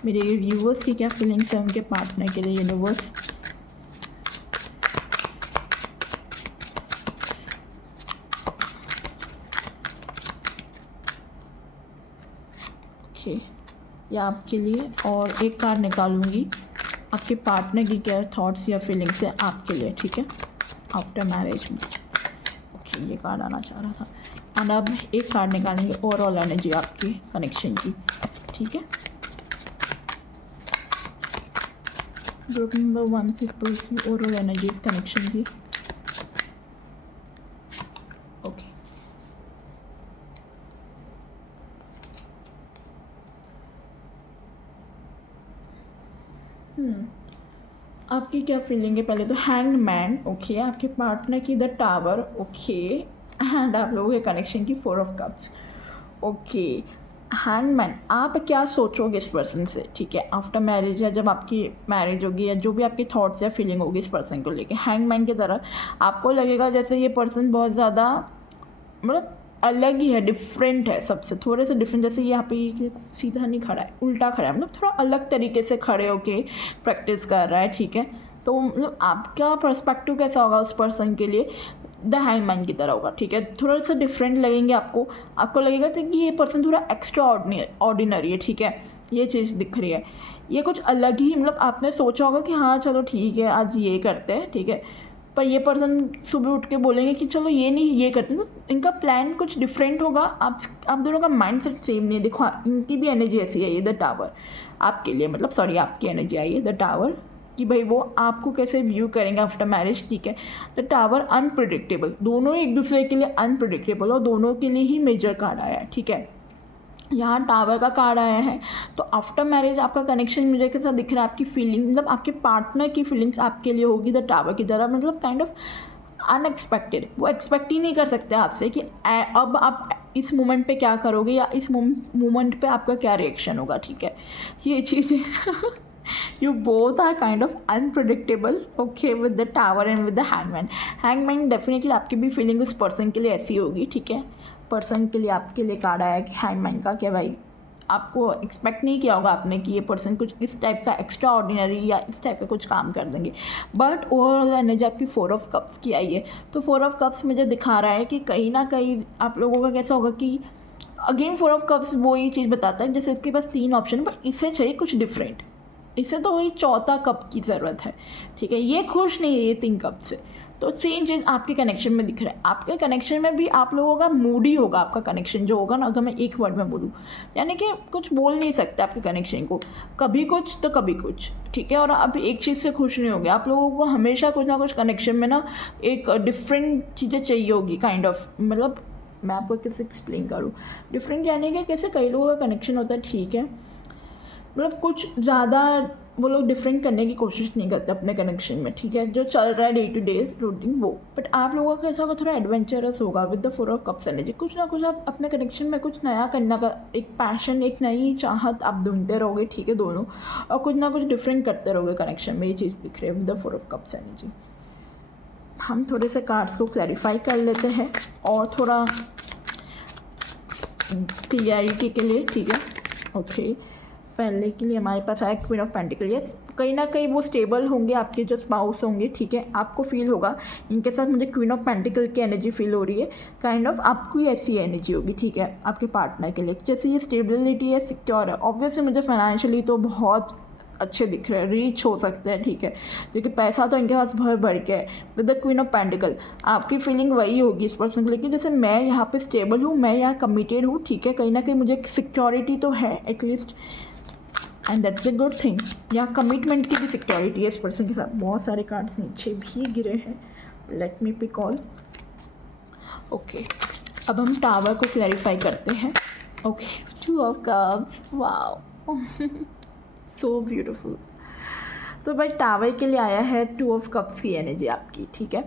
मेरे व्यूवर्स की क्या फीलिंग्स है उनके पार्टनर के लिए, यूनिवर्स। ओके, या आपके लिए, और एक कार्ड निकालूंगी आपके पार्टनर की क्या थॉट्स या फीलिंग्स है आपके लिए, ठीक है, आफ्टर मैरिज में। ओके, ये कार्ड आना चाह रहा था। और अब एक कार्ड निकालेंगे ओवरऑल एनर्जी आपकी कनेक्शन की, ठीक है। ग्रुप नंबर 1 पीपल की ओवरऑल एनर्जीज कनेक्शन की, ओके। आपकी क्या फीलिंग है, पहले तो हैंग्ड मैन, ओके, आपके पार्टनर की द टावर, ओके, एंड आप लोगों के कनेक्शन की 4 ऑफ कप्स, ओके। हैंगमैन, आप क्या सोचोगे इस पर्सन से, ठीक है, आफ्टर मैरिज, या जब आपकी मैरिज होगी, या जो भी आपकी थॉट्स या फीलिंग होगी इस पर्सन को लेके। हैंगमैन की तरह आपको लगेगा जैसे ये पर्सन बहुत ज़्यादा, मतलब अलग ही है, डिफरेंट है सबसे, थोड़े से डिफरेंट। जैसे यहाँ पे सीधा नहीं खड़ा है, उल्टा खड़ा है, मतलब थोड़ा अलग तरीके से खड़े होके प्रैक्टिस कर रहा है, ठीक है। तो मतलब आपका पर्सपेक्टिव कैसा होगा उस पर्सन के लिए, द हैंगमैन की तरह होगा, ठीक है। थोड़ा सा डिफरेंट लगेंगे आपको लगेगा कि ये पर्सन थोड़ा एक्स्ट्रा ऑर्डिनरी है, ठीक है। ये चीज़ दिख रही है। ये कुछ अलग ही, मतलब आपने सोचा होगा कि हाँ चलो ठीक है आज ये करते हैं, ठीक है, पर ये पर्सन सुबह उठ के बोलेंगे कि चलो ये नहीं ये करते हैं, तो इनका प्लान कुछ डिफरेंट होगा। आप दोनों का माइंड सेट सेम नहीं है। देखो इनकी भी एनर्जी ऐसी है, ये द टावर आपके लिए, मतलब सॉरी आपकी एनर्जी आई है द टावर, कि भाई वो आपको कैसे व्यू करेंगे आफ्टर मैरिज, ठीक है। द टावर अनप्रिडिक्टेबल, दोनों एक दूसरे के लिए अनप्रिडिक्टेबल और दोनों के लिए ही मेजर कार्ड आया है, ठीक है। यहाँ टावर का कार्ड आया है, तो आफ्टर मैरिज आपका कनेक्शन मुझे कैसा दिख रहा है, आपकी फीलिंग, मतलब आपके पार्टनर की फीलिंग्स आपके लिए होगी द टावर की तरह, मतलब काइंड ऑफ अनएक्सपेक्टेड। वो एक्सपेक्ट ही नहीं कर सकते आपसे कि अब आप इस मोमेंट पे क्या करोगे या इस मोमेंट पे आपका क्या रिएक्शन होगा, ठीक है। ये चीज़ें you both are kind of unpredictable, okay, with the tower and with the hangman definitely आपकी भी फीलिंग उस पर्सन के लिए ऐसी होगी, ठीक है। पर्सन के लिए आपके लिए कार्ड आया कि हैंगमैन का, क्या भाई आपको एक्सपेक्ट नहीं किया होगा आपने कि ये पर्सन कुछ इस टाइप का एक्स्ट्रा ऑर्डिनरी या इस टाइप का कुछ काम कर देंगे, बट ओवरऑल एनर्जी आपकी 4 ऑफ कप्स की आई है। तो 4 ऑफ कप्स मुझे दिखा रहा है कि कहीं ना कहीं आप लोगों का कैसा होगा कि अगेन 4 ऑफ कप्स वो ये चीज़ बताता है जैसे इसके पास 3 ऑप्शन, पर इससे चाहिए कुछ डिफरेंट, इसे तो वही चौथा कप की ज़रूरत है, ठीक है। ये खुश नहीं है ये 3 कप से, तो सेम चीज़ आपके कनेक्शन में दिख रहा है। आपके कनेक्शन में भी आप लोगों का मूडी होगा, आपका कनेक्शन जो होगा ना, अगर मैं एक वर्ड में बोलूँ, यानी कि कुछ बोल नहीं सकते आपके कनेक्शन को, कभी कुछ तो कभी कुछ, ठीक है। और आप एक चीज़ से खुश नहीं होगे, आप लोगों को हमेशा कुछ ना कुछ कनेक्शन में ना एक डिफरेंट चीज़ें चाहिए होगी, काइंड ऑफ, मतलब मैं आपको कैसे एक्सप्लेन करूँ डिफरेंट, यानी कि कैसे कई लोगों का कनेक्शन होता है, ठीक है, मतलब कुछ ज़्यादा वो लोग डिफरेंट करने की कोशिश नहीं करते अपने कनेक्शन में, ठीक है, जो चल रहा है डे टू डे रूटीन वो। बट आप लोगों का कैसा होगा, थोड़ा एडवेंचरस होगा with the 4 of cups energy. कुछ ना कुछ आप अपने कनेक्शन में कुछ नया करने का एक पैशन, एक नई चाहत आप ढूंढते रहोगे, ठीक है, दोनों, और कुछ ना कुछ डिफरेंट करते रहोगे कनेक्शन में। ये चीज़ दिख रही है with the 4 of cups energy. हम थोड़े से कार्ड्स को क्लैरिफाई कर लेते हैं और थोड़ा क्लियरिटी के लिए, ठीक है, ओके। पहले के लिए हमारे पास आया क्वीन ऑफ पेंटिकल। यस, कहीं ना कहीं वो स्टेबल होंगे, आपके जो स्पाउस होंगे, ठीक है, आपको फील होगा इनके साथ। मुझे क्वीन ऑफ पेंटिकल की एनर्जी फील हो रही है, काइंड ऑफ आपको ऐसी एनर्जी होगी, ठीक है, आपके पार्टनर के लिए। जैसे ये स्टेबिलिटी है, सिक्योर है, ऑब्वियसली मुझे फाइनेंशियली तो बहुत अच्छे दिख रहे हैं, रीच हो सकते हैं, ठीक है, क्योंकि पैसा तो इनके पास भर के है। With the queen of pentacle आपकी फीलिंग वही होगी इस पर्सन को लेकर, जैसे मैं यहाँ पे स्टेबल हूँ, मैं यहाँ कमिटेड हूँ, ठीक है, कहीं ना कहीं मुझे सिक्योरिटी तो है at least, and that's a good thing. यहाँ कमिटमेंट की भी सिक्योरिटी है इस पर्सन के साथ। बहुत सारे कार्ड्स नीचे भी गिरे हैं, let me pick all. Okay, अब हम टावर को क्लैरिफाई करते हैं। Okay, 2 of cups, wow so beautiful. तो भाई टावर के लिए आया है 2 ऑफ कप्स की एनर्जी आपकी, ठीक है।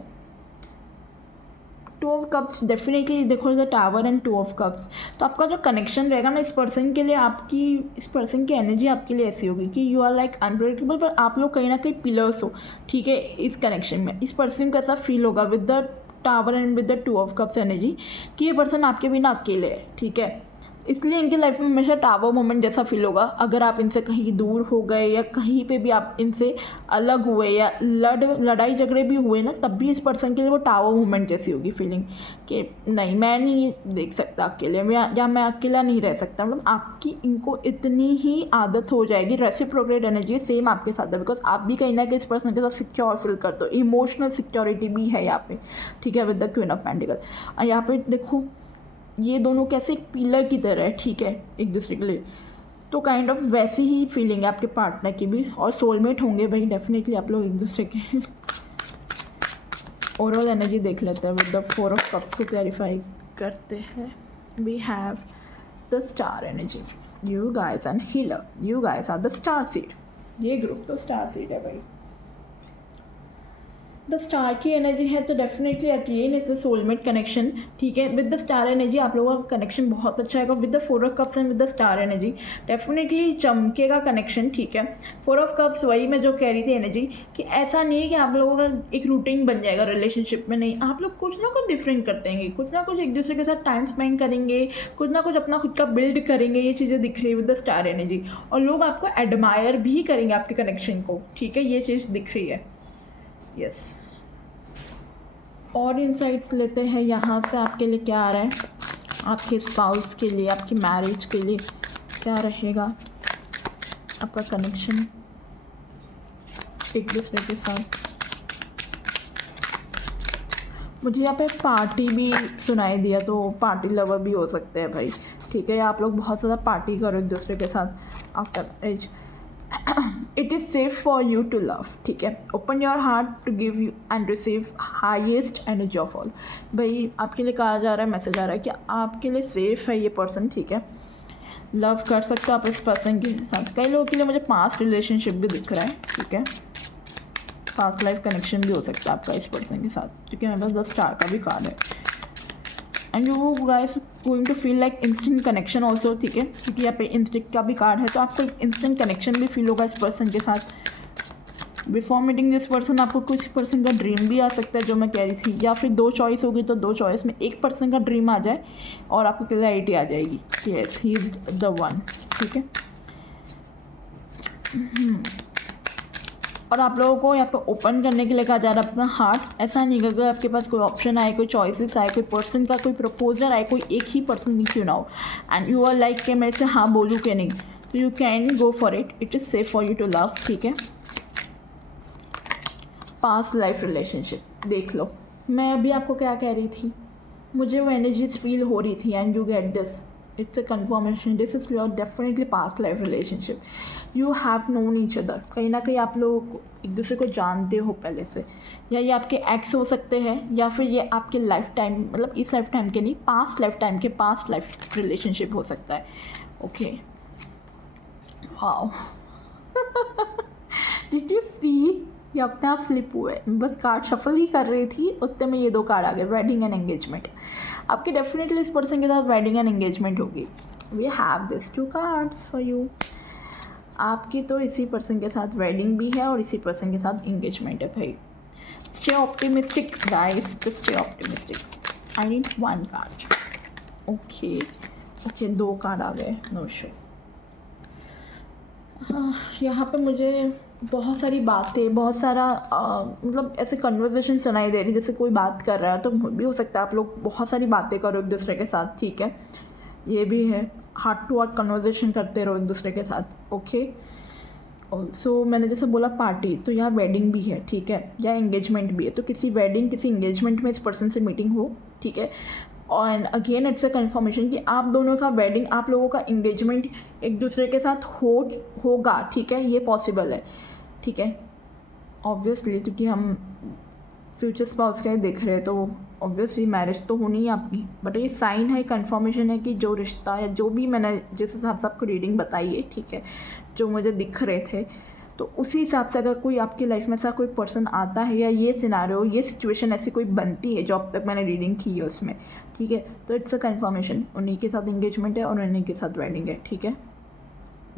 2 ऑफ कप्स डेफिनेटली देखो the tower and 2 of cups, तो आपका जो कनेक्शन रहेगा ना इस पर्सन के लिए, आपकी इस पर्सन की एनर्जी आपके लिए ऐसी होगी कि यू आर लाइक अनप्रेडिक्टेबल, पर आप लोग कहीं ना कहीं पिलर्स हो, ठीक है, इस कनेक्शन में। इस पर्सन को ऐसा फील होगा with the tower and with the 2 of cups energy कि ये पर्सन आपके बिना अकेले है, ठीक है। इसलिए इनकी लाइफ में हमेशा टावर मोमेंट जैसा फील होगा। अगर आप इनसे कहीं दूर हो गए या कहीं पे भी आप इनसे अलग हुए या लड़ाई झगड़े भी हुए ना, तब भी इस पर्सन के लिए वो टावर मोमेंट जैसी होगी फीलिंग कि नहीं मैं नहीं देख सकता अकेले, या मैं अकेला नहीं रह सकता। मतलब आपकी इनको इतनी ही आदत हो जाएगी। रेसिप्रोकेट एनर्जी सेम आपके साथ है, बिकॉज आप भी कहीं ना कहीं इस पर्सन के साथ सिक्योर फील करते हो। इमोशनल सिक्योरिटी भी है यहाँ पे, ठीक है, with the queen of pentacle. और यहाँ पे देखो ये दोनों कैसे एक पिलर की तरह है, ठीक है, एक दूसरे के लिए। तो काइंड ऑफ वैसी ही फीलिंग है आपके पार्टनर की भी, और सोलमेट होंगे भाई डेफिनेटली आप लोग एक दूसरे के। ओवरऑल एनर्जी देख लेते हैं विद द 4 ऑफ कप्स को क्लैरिफाई करते हैं। We have the star energy, you guys and healer, you guys are the star seed. ये ग्रुप तो स्टार सीड है भाई। द स्टार की एनर्जी है तो definitely again is the soulmate connection, ठीक है। विद द स्टार एनर्जी आप लोगों का कनेक्शन बहुत अच्छा है। With the 4 of cups and with the star energy definitely चमकेगा कनेक्शन, ठीक है। 4 ऑफ कप्स वही मैं जो कह रही थी एनर्जी कि ऐसा नहीं है कि आप लोगों का एक रूटीन बन जाएगा रिलेशनशिप में, नहीं, आप लोग कुछ ना कुछ डिफरेंट करते हैं, कुछ ना कुछ एक दूसरे के साथ टाइम स्पेंड करेंगे, कुछ ना कुछ अपना खुद का बिल्ड करेंगे। ये चीज़ें दिख रही है विद द स्टार एनर्जी, और लोग आपको एडमायर भी करेंगे आपके कनेक्शन को, ठीक है, ये चीज़ दिख रही है। यस, और इनसाइट्स लेते हैं यहाँ से आपके लिए क्या आ रहा है, आपके स्पाउस के लिए, आपकी मैरिज के लिए क्या रहेगा। आपका कनेक्शन एक दूसरे के साथ। मुझे यहाँ पे पार्टी भी सुनाई दिया, तो पार्टी लवर भी हो सकते हैं भाई, ठीक है। आप लोग बहुत ज़्यादा पार्टी करो एक दूसरे के साथ after age. It is safe for you to love, ठीक है। Open your heart to give you and receive highest energy of all. भाई आपके लिए कहा जा रहा है, मैसेज आ रहा है कि आपके लिए सेफ़ है ये पर्सन, ठीक है। लव कर सकते हो आप इस पर्सन के साथ। कई लोगों के लिए मुझे पास्ट रिलेशनशिप भी दिख रहा है, ठीक है। पास्ट लाइफ कनेक्शन भी हो सकता है आपका इस पर्सन के साथ, क्योंकि मेरे पास 10 स्टार का भी कार्ड है। And you guys going to feel like instant connection also, ठीक है, क्योंकि यहाँ पे इंस्टेंट का भी कार्ड है, तो आपको एक इंस्टेंट कनेक्शन भी फील होगा इस पर्सन के साथ। बिफोर मीटिंग दिस पर्सन आपको किसी पर्सन का ड्रीम भी आ सकता है, जो मैं कह रही थी, या फिर 2 चॉइस होगी, तो 2 चॉइस में एक पर्सन का ड्रीम आ जाए और आपको क्लैरिटी आ जाएगी, yes he is the one, ठीक है। और आप लोगों को यहाँ पे ओपन करने के लिए कहा जा रहा है अपना हार्ट। ऐसा नहीं कि अगर आपके पास कोई ऑप्शन आए, कोई चॉइसेस आए, कोई पर्सन का कोई प्रपोजल आए, कोई एक ही पर्सन नहीं क्यों ना हो, एंड यू आर लाइक कि मैं इसे हाँ बोलूँ कि नहीं, तो you can go for it. It is safe for you to love, ठीक है। पास्ट लाइफ रिलेशनशिप देख लो। मैं अभी आपको क्या कह रही थी, मुझे वो एनर्जीज फील हो रही थी, and you get this, it's a conformation, this is your definitely past life relationship. You have known each other, कहीं ना कहीं आप लोग एक दूसरे को जानते हो पहले से, या ये आपके एक्स हो सकते हैं, या फिर ये आपके लाइफ टाइम, मतलब इस लाइफ टाइम के नहीं, पास्ट लाइफ टाइम के पास्ट लाइफ रिलेशनशिप हो सकता है, okay. Wow did you see, ये अपने आप फ्लिप हुए, बस कार्ड शफल ही कर रही थी उतने में ये 2 कार्ड आ गए, वेडिंग एंड एंगेजमेंट। आपकी डेफिनेटली इस पर्सन के साथ वेडिंग एंड एंगेजमेंट होगी। We have this 2 cards for you. आपकी तो इसी पर्सन के साथ वेडिंग भी है और इसी पर्सन के साथ एंगेजमेंट है भाई। Stay optimistic guys, stay optimistic. I need 1 card, okay okay, 2 card आ गए, नो शो। यहाँ पे मुझे बहुत सारी बातें, बहुत सारा मतलब ऐसे कन्वर्सेशन सुनाई दे रही, जैसे कोई बात कर रहा है, तो भी हो सकता है आप लोग बहुत सारी बातें करो एक दूसरे के साथ, ठीक है। ये भी है, हार्ट टू हार्ट कन्वर्सेशन करते रहो एक दूसरे के साथ, ओके। सो मैंने जैसे बोला पार्टी, तो यहाँ वेडिंग भी है, ठीक है, या एंगेजमेंट भी है, तो किसी वेडिंग किसी एंगेजमेंट में इस पर्सन से मीटिंग हो, ठीक है। और अगेन इट्स अ कन्फर्मेशन कि आप दोनों का वेडिंग, आप लोगों का एंगेजमेंट एक दूसरे के साथ होगा, ठीक है, ये पॉसिबल है, ठीक है। ऑब्वियसली क्योंकि हम फ्यूचर स्पाउस का ही देख रहे हैं, तो ऑब्वियसली मैरिज तो होनी है आपकी, बट ये साइन है, कन्फर्मेशन है कि जो रिश्ता या जो भी मैंने जिस हिसाब से आपको रीडिंग बताई है, ठीक है, जो मुझे दिख रहे थे, तो उसी हिसाब से अगर कोई आपकी लाइफ में ऐसा कोई पर्सन आता है, या ये सिनारियो, ये सिचुएशन ऐसी कोई बनती है जो अब तक मैंने रीडिंग की है उसमें, ठीक है, तो इट्स अ कन्फर्मेशन, उन्हीं के साथ एंगेजमेंट है और उन्हीं के साथ वेडिंग है, ठीक है।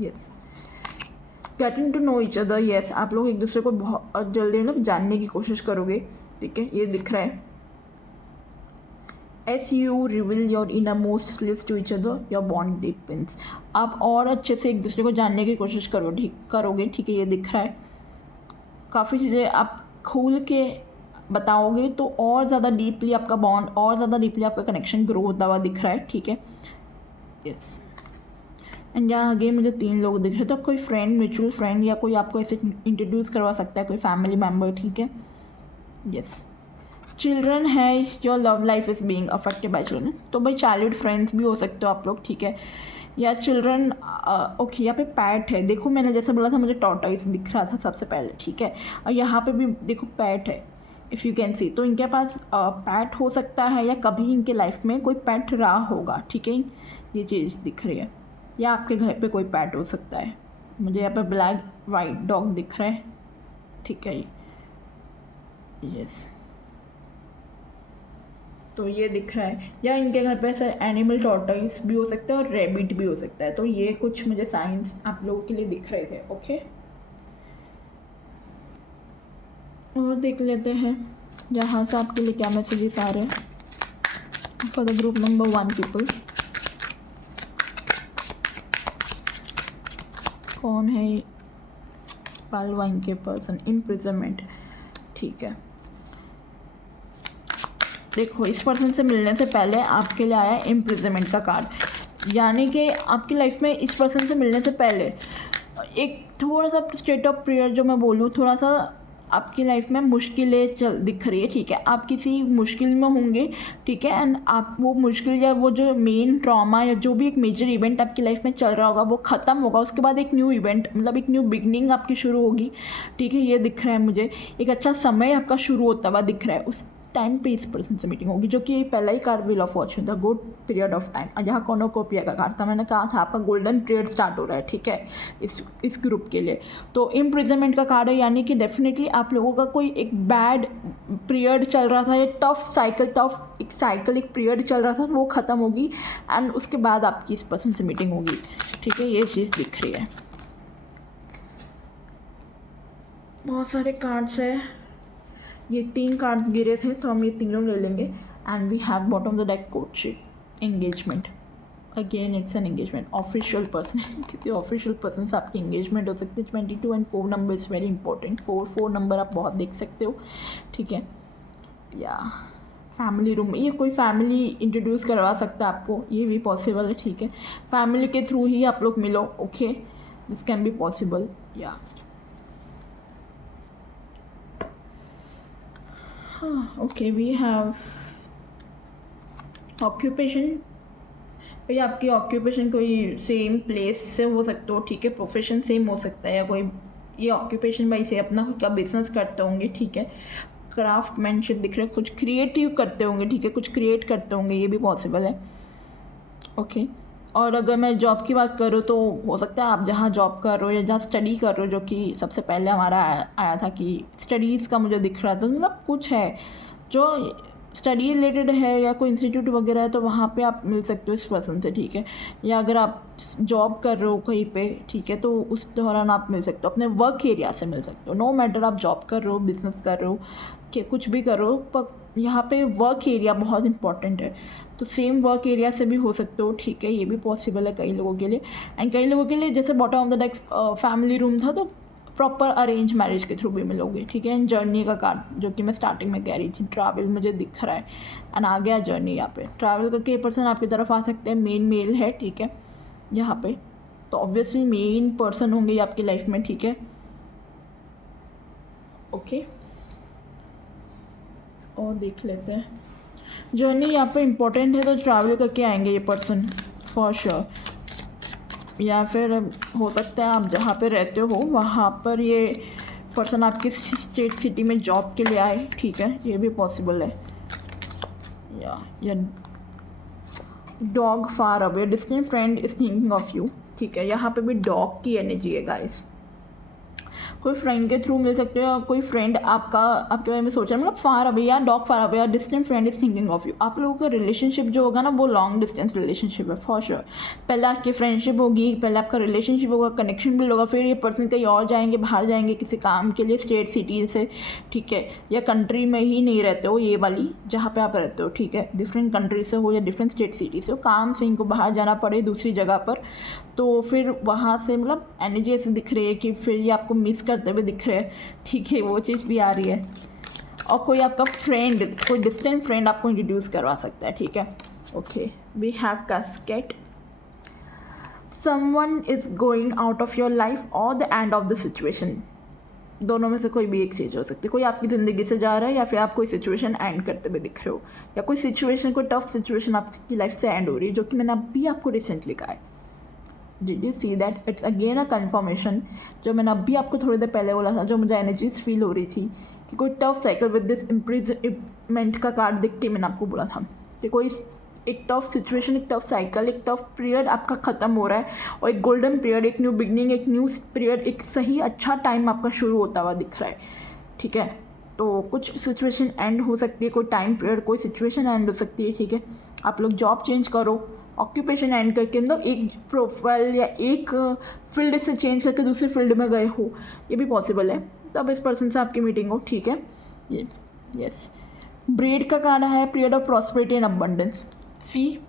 Yes, getting to know each other, yes, आप लोग एक दूसरे को बहुत जल्दी मतलब जानने की कोशिश करोगे, ठीक है, ये दिख रहा है। As you reveal your innermost sleeves to each other, your bond depends, आप और अच्छे से एक दूसरे को जानने की कोशिश करोगे, ठीक है, ये दिख रहा है। काफ़ी चीज़ें आप खोल के बताओगे, तो और ज़्यादा डीपली आपका बॉन्ड, और ज़्यादा डीपली आपका कनेक्शन ग्रो होता हुआ दिख रहा है, ठीक है। यस, एंड यहाँ आगे मुझे 3 लोग दिख रहे हैं, तो कोई फ्रेंड, म्यूचुअल फ्रेंड, या कोई आपको ऐसे इंट्रोड्यूस करवा सकता है, कोई फैमिली मेम्बर, ठीक है। यस, चिल्ड्रन है, your love life is being affected by children, तो भाई चाइल्डहुड फ्रेंड्स भी हो सकते हो आप लोग, ठीक है, या चिल्ड्रन, ओके। यहाँ पे पैट है, देखो मैंने जैसे बोला था मुझे टॉर्टॉइस दिख रहा था सबसे पहले, ठीक है, और यहाँ पे भी देखो पैट है, इफ़ यू कैन सी, तो इनके पास पैट हो सकता है, या कभी इनके लाइफ में कोई पैट रहा होगा, ठीक है, ये चीज़ दिख रही है, या आपके घर पे कोई पैट हो सकता है। मुझे यहाँ पे ब्लैक वाइट डॉग दिख रहा है, ठीक है, यस, तो ये दिख रहा है, या इनके घर पे ऐसा एनिमल टॉर्टॉइस भी हो सकता है और रैबिट भी हो सकता है, तो ये कुछ मुझे साइंस आप लोगों के लिए दिख रहे थे, ओके। और देख लेते हैं यहाँ से आपके लिए क्या मैसेजेस आ रहे हैं for the group number 1 people. कौन है पाल 1 के पर्सन, इम्प्रिजनमेंट, ठीक है। देखो इस पर्सन से मिलने से पहले आपके लिए आया है इम्प्रिजनमेंट का कार्ड, यानी कि आपकी लाइफ में इस पर्सन से मिलने से पहले एक थोड़ा सा स्टेट ऑफ प्रेयर जो मैं बोलूँ, थोड़ा सा आपकी लाइफ में मुश्किलें चल दिख रही है, ठीक है, आप किसी मुश्किल में होंगे, ठीक है, एंड आप वो मुश्किल या वो जो मेन ट्रॉमा या जो भी एक मेजर इवेंट आपकी लाइफ में चल रहा होगा वो ख़त्म होगा, उसके बाद एक न्यू इवेंट मतलब एक न्यू बिगनिंग आपकी शुरू होगी, ठीक है, ये दिख रहा है मुझे। एक अच्छा समय आपका शुरू होता हुआ दिख रहा है, उस टाइम पे इस पर्सन से मीटिंग होगी, जो कि पहला ही कार्ड व्हील ऑफ फॉर्च्यून था, गुड पीरियड ऑफ टाइम। यहाँ कॉर्नोकोपिया का कार्ड था, मैंने कहा था आपका गोल्डन पीरियड स्टार्ट हो रहा है, ठीक है, इस ग्रुप के लिए। तो इम्प्रिजनमेंट का कार्ड है, यानी कि डेफिनेटली आप लोगों का कोई एक बैड पीरियड चल रहा था, या टफ एक पीरियड चल रहा था, वो ख़त्म होगी एंड उसके बाद आपकी इस पर्सन से मीटिंग होगी, ठीक है, ये चीज़ दिख रही है। बहुत सारे कार्ड्स है, ये 3 कार्ड्स गिरे थे तो हम ये तीनों ले लेंगे। And we have bottom of the deck courtship, engagement, again it's an engagement, official person किसी ऑफिशियल पर्सन से आपकी एंगेजमेंट हो सकती है। 22 and 4 number is very important, 4 number आप बहुत देख सकते हो, ठीक है, या फैमिली रूम, ये कोई फैमिली इंट्रोड्यूस करवा सकता है आपको, ये भी पॉसिबल है, ठीक है, फैमिली के थ्रू ही आप लोग मिलो, okay, this can be possible, या ओके वी हैव ऑक्यूपेशन, भाई आपकी ऑक्यूपेशन कोई सेम प्लेस से हो सकते हो, ठीक है, प्रोफेशन सेम हो सकता है, या कोई ये ऑक्यूपेशन भाई से अपना खुद का बिजनेस करते होंगे, ठीक है, क्राफ्टमैनशिप दिख रहा है, कुछ क्रिएटिव करते होंगे, ठीक है, कुछ क्रिएट करते होंगे, ये भी पॉसिबल है, ओके। और अगर मैं जॉब की बात करूँ तो हो सकता है आप जहाँ जॉब कर रहे हो या जहाँ स्टडी कर रहे हो, जो कि सबसे पहले हमारा आया था कि स्टडीज़ का मुझे दिख रहा था, मतलब कुछ है जो स्टडी रिलेटेड है या कोई इंस्टीट्यूट वगैरह है, तो वहाँ पे आप मिल सकते हो इस पर्सन से, ठीक है, या अगर आप जॉब कर रहे हो कहीं पे, ठीक है, तो उस दौरान आप मिल सकते हो, अपने वर्क एरिया से मिल सकते हो, नो मैटर आप जॉब कर रहे हो, बिजनेस कर रहे हो, कि कुछ भी कर रहे हो, पर यहाँ पे वर्क एरिया बहुत इंपॉर्टेंट है, तो सेम वर्क एरिया से भी हो सकते हो, ठीक है, ये भी पॉसिबल है कई लोगों के लिए। एंड कई लोगों के लिए जैसे bottom of the deck family room था, तो प्रॉपर अरेंज मैरिज के थ्रू भी मिलोगे, ठीक है। एंड जर्नी का कार्ड जो कि मैं स्टार्टिंग में कह रही थी, ट्रैवल मुझे दिख रहा है, एंड आ गया जर्नी, यहाँ पे ट्रैवल करके पर्सन आपकी तरफ आ सकते हैं, मेन मेल है, ठीक है, यहाँ पे तो ऑब्वियसली मेन पर्सन होंगे ये आपकी लाइफ में, ठीक है, ओके। और देख लेते हैं, जर्नी यहाँ पे इम्पोर्टेंट है, तो ट्रैवल करके आएंगे ये पर्सन फॉर श्योर, या फिर हो सकता है आप जहाँ पे रहते हो वहाँ पर ये पर्सन आपकी स्टेट सिटी में जॉब के लिए आए, ठीक है, ये भी पॉसिबल है, या dog far away, distant friend is thinking of you, ठीक है, यहाँ पे भी डॉग की एनर्जी है गाइस, कोई फ्रेंड के थ्रू मिल सकते हो, या कोई फ्रेंड आपका आपके बारे में सोच रहा है, मतलब फार अवे या डॉग फार अवे या distant friend is thinking of you. आप लोगों का रिलेशनशिप जो होगा ना वो लॉन्ग डिस्टेंस रिलेशनशिप है फॉर श्योर। पहले आपकी फ्रेंडशिप होगी, पहले आपका रिलेशनशिप होगा, कनेक्शन बिल्ड होगा, फिर ये पर्सन कहीं और जाएंगे, बाहर जाएंगे किसी काम के लिए, स्टेट सिटी से, ठीक है, या कंट्री में ही नहीं रहते हो, ये वाली जहाँ पे आप रहते हो, ठीक है, डिफरेंट कंट्री से हो या डिफरेंट स्टेट सिटी से हो, काम से इनको बाहर जाना पड़े दूसरी जगह पर, तो फिर वहाँ से मतलब एनर्जी ऐसी दिख रही है कि फिर ये आपको मिस करते हुए दिख रहे हैं, ठीक है, वो चीज़ भी आ रही है। और कोई आपका फ्रेंड, कोई डिस्टेंट फ्रेंड आपको इंट्रोड्यूस करवा सकता है, ठीक है, okay. We have casket, someone is going out of your life और the end of the situation, दोनों में से कोई भी एक चीज़ हो सकती है, कोई आपकी ज़िंदगी से जा रहा है या फिर आप कोई सिचुएशन एंड करते हुए दिख रहे हो, या कोई सिचुएशन, कोई टफ सिचुएशन आपकी लाइफ से एंड हो रही है, जो कि मैंने अभी आपको रिसेंटली कहा है। Did you see that, it's again a conformation, जो मैंने अभी आपको थोड़ी देर पहले बोला था, जो मुझे एनर्जीज फील हो रही थी कि कोई tough cycle with this imprisonment का कार्ड दिख के मैंने आपको बोला था कि कोई एक टफ सिचुएशन, एक टफ साइकिल, एक टफ पीरियड आपका ख़त्म हो रहा है, और एक गोल्डन पीरियड, एक न्यू बिगनिंग, एक न्यू पीरियड, एक सही अच्छा टाइम आपका शुरू होता हुआ दिख रहा है, ठीक है। तो कुछ सिचुएशन एंड हो सकती है, कोई टाइम पीरियड, कोई सिचुएशन एंड हो सकती है, ठीक है। आप लोग जॉब चेंज करो, ऑक्यूपेशन एंड करके, मतलब एक प्रोफाइल या एक फील्ड से चेंज करके दूसरी फील्ड में गए हो, ये भी पॉसिबल है, तब इस पर्सन से आपकी मीटिंग हो, ठीक है, ये यस। ब्रीड का कहना है period of prosperity and abundance, see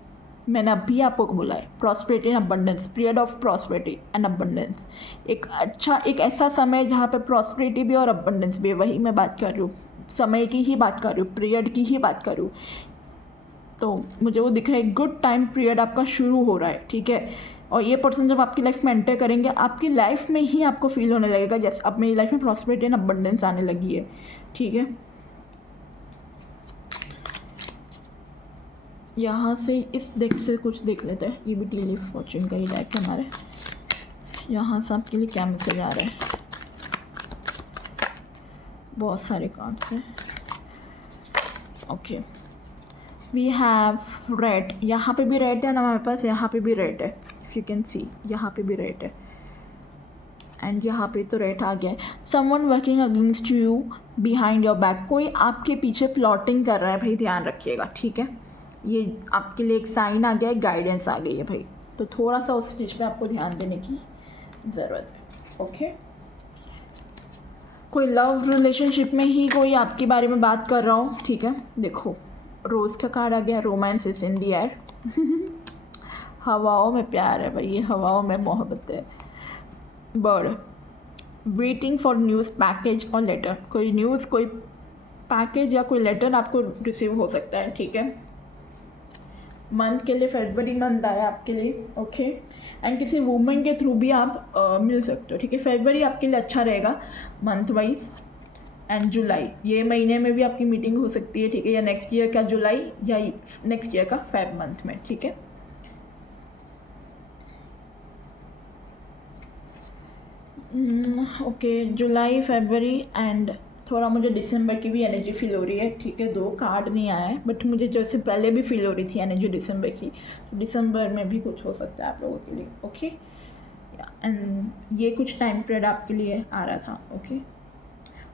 मैंने अभी आपको बोला है, prosperity and abundance, period of prosperity and abundance, एक अच्छा एक ऐसा समय जहाँ पे प्रॉस्पेरिटी भी और अबंडेंस भी, वही मैं बात कर रही हूँ, समय की ही बात कर रही हूँ, पीरियड की ही बात कर रही हूँ, तो मुझे वो दिख रहा है, गुड टाइम पीरियड आपका शुरू हो रहा है, ठीक है, और ये पर्सन जब आपकी लाइफ में एंटर करेंगे, आपकी लाइफ में ही आपको फील होने लगेगा जैसे अब मेरी लाइफ में प्रॉस्पेरिटी एंड अबंडेंस आने लगी है, ठीक है। यहाँ से इस डेक से कुछ देख लेते हैं, ये भी टी लीफ फॉर्च्यून का ही डेक है हमारे। यहाँ से आपके लिए क्या मैसेज आ रहा है, बहुत सारे कार्ड्स हैं। ओके, वी हैव रेड, यहाँ पे भी रेड है ना हमारे पास, यहाँ पे भी रेड है, इफ़ यू कैन सी यहाँ पे भी रेड है एंड यहाँ पे तो रेड आ गया है। Someone working against you behind your back, कोई आपके पीछे प्लॉटिंग कर रहा है भाई, ध्यान रखिएगा, ठीक है। ये आपके लिए एक साइन आ गया है, गाइडेंस आ गई है भाई, तो थोड़ा सा उस चीज़ पे आपको ध्यान देने की ज़रूरत है। ओके, कोई लव रिलेशनशिप में ही कोई आपके बारे में बात कर रहा हो, ठीक है। देखो रोज़ का कार्ड आ गया, romance is in the air. हवाओं में प्यार है भाई, ये हवाओं में मोहब्बत है। Bird, waiting for news, package और लेटर, कोई न्यूज़, कोई पैकेज या कोई लेटर आपको रिसीव हो सकता है, ठीक है। मंथ के लिए फरवरी मंथ आया आपके लिए, ओके। एंड किसी वूमेन के थ्रू भी आप मिल सकते हो, ठीक है। फरवरी आपके लिए अच्छा रहेगा मंथ वाइज, एंड जुलाई, ये महीने में भी आपकी मीटिंग हो सकती है, ठीक है, या नेक्स्ट ईयर का जुलाई या नेक्स्ट ईयर का फेब मंथ में, ठीक है। ओके, जुलाई, फरवरी एंड थोड़ा मुझे दिसंबर की भी एनर्जी फील हो रही है, ठीक है। 2 कार्ड नहीं आया है बट मुझे जैसे पहले भी फील हो रही थी एनर्जी दिसंबर की, तो दिसंबर में भी कुछ हो सकता है आप लोगों के लिए, ओके। एंड ये कुछ टाइम पीरियड आपके लिए आ रहा था, ओके।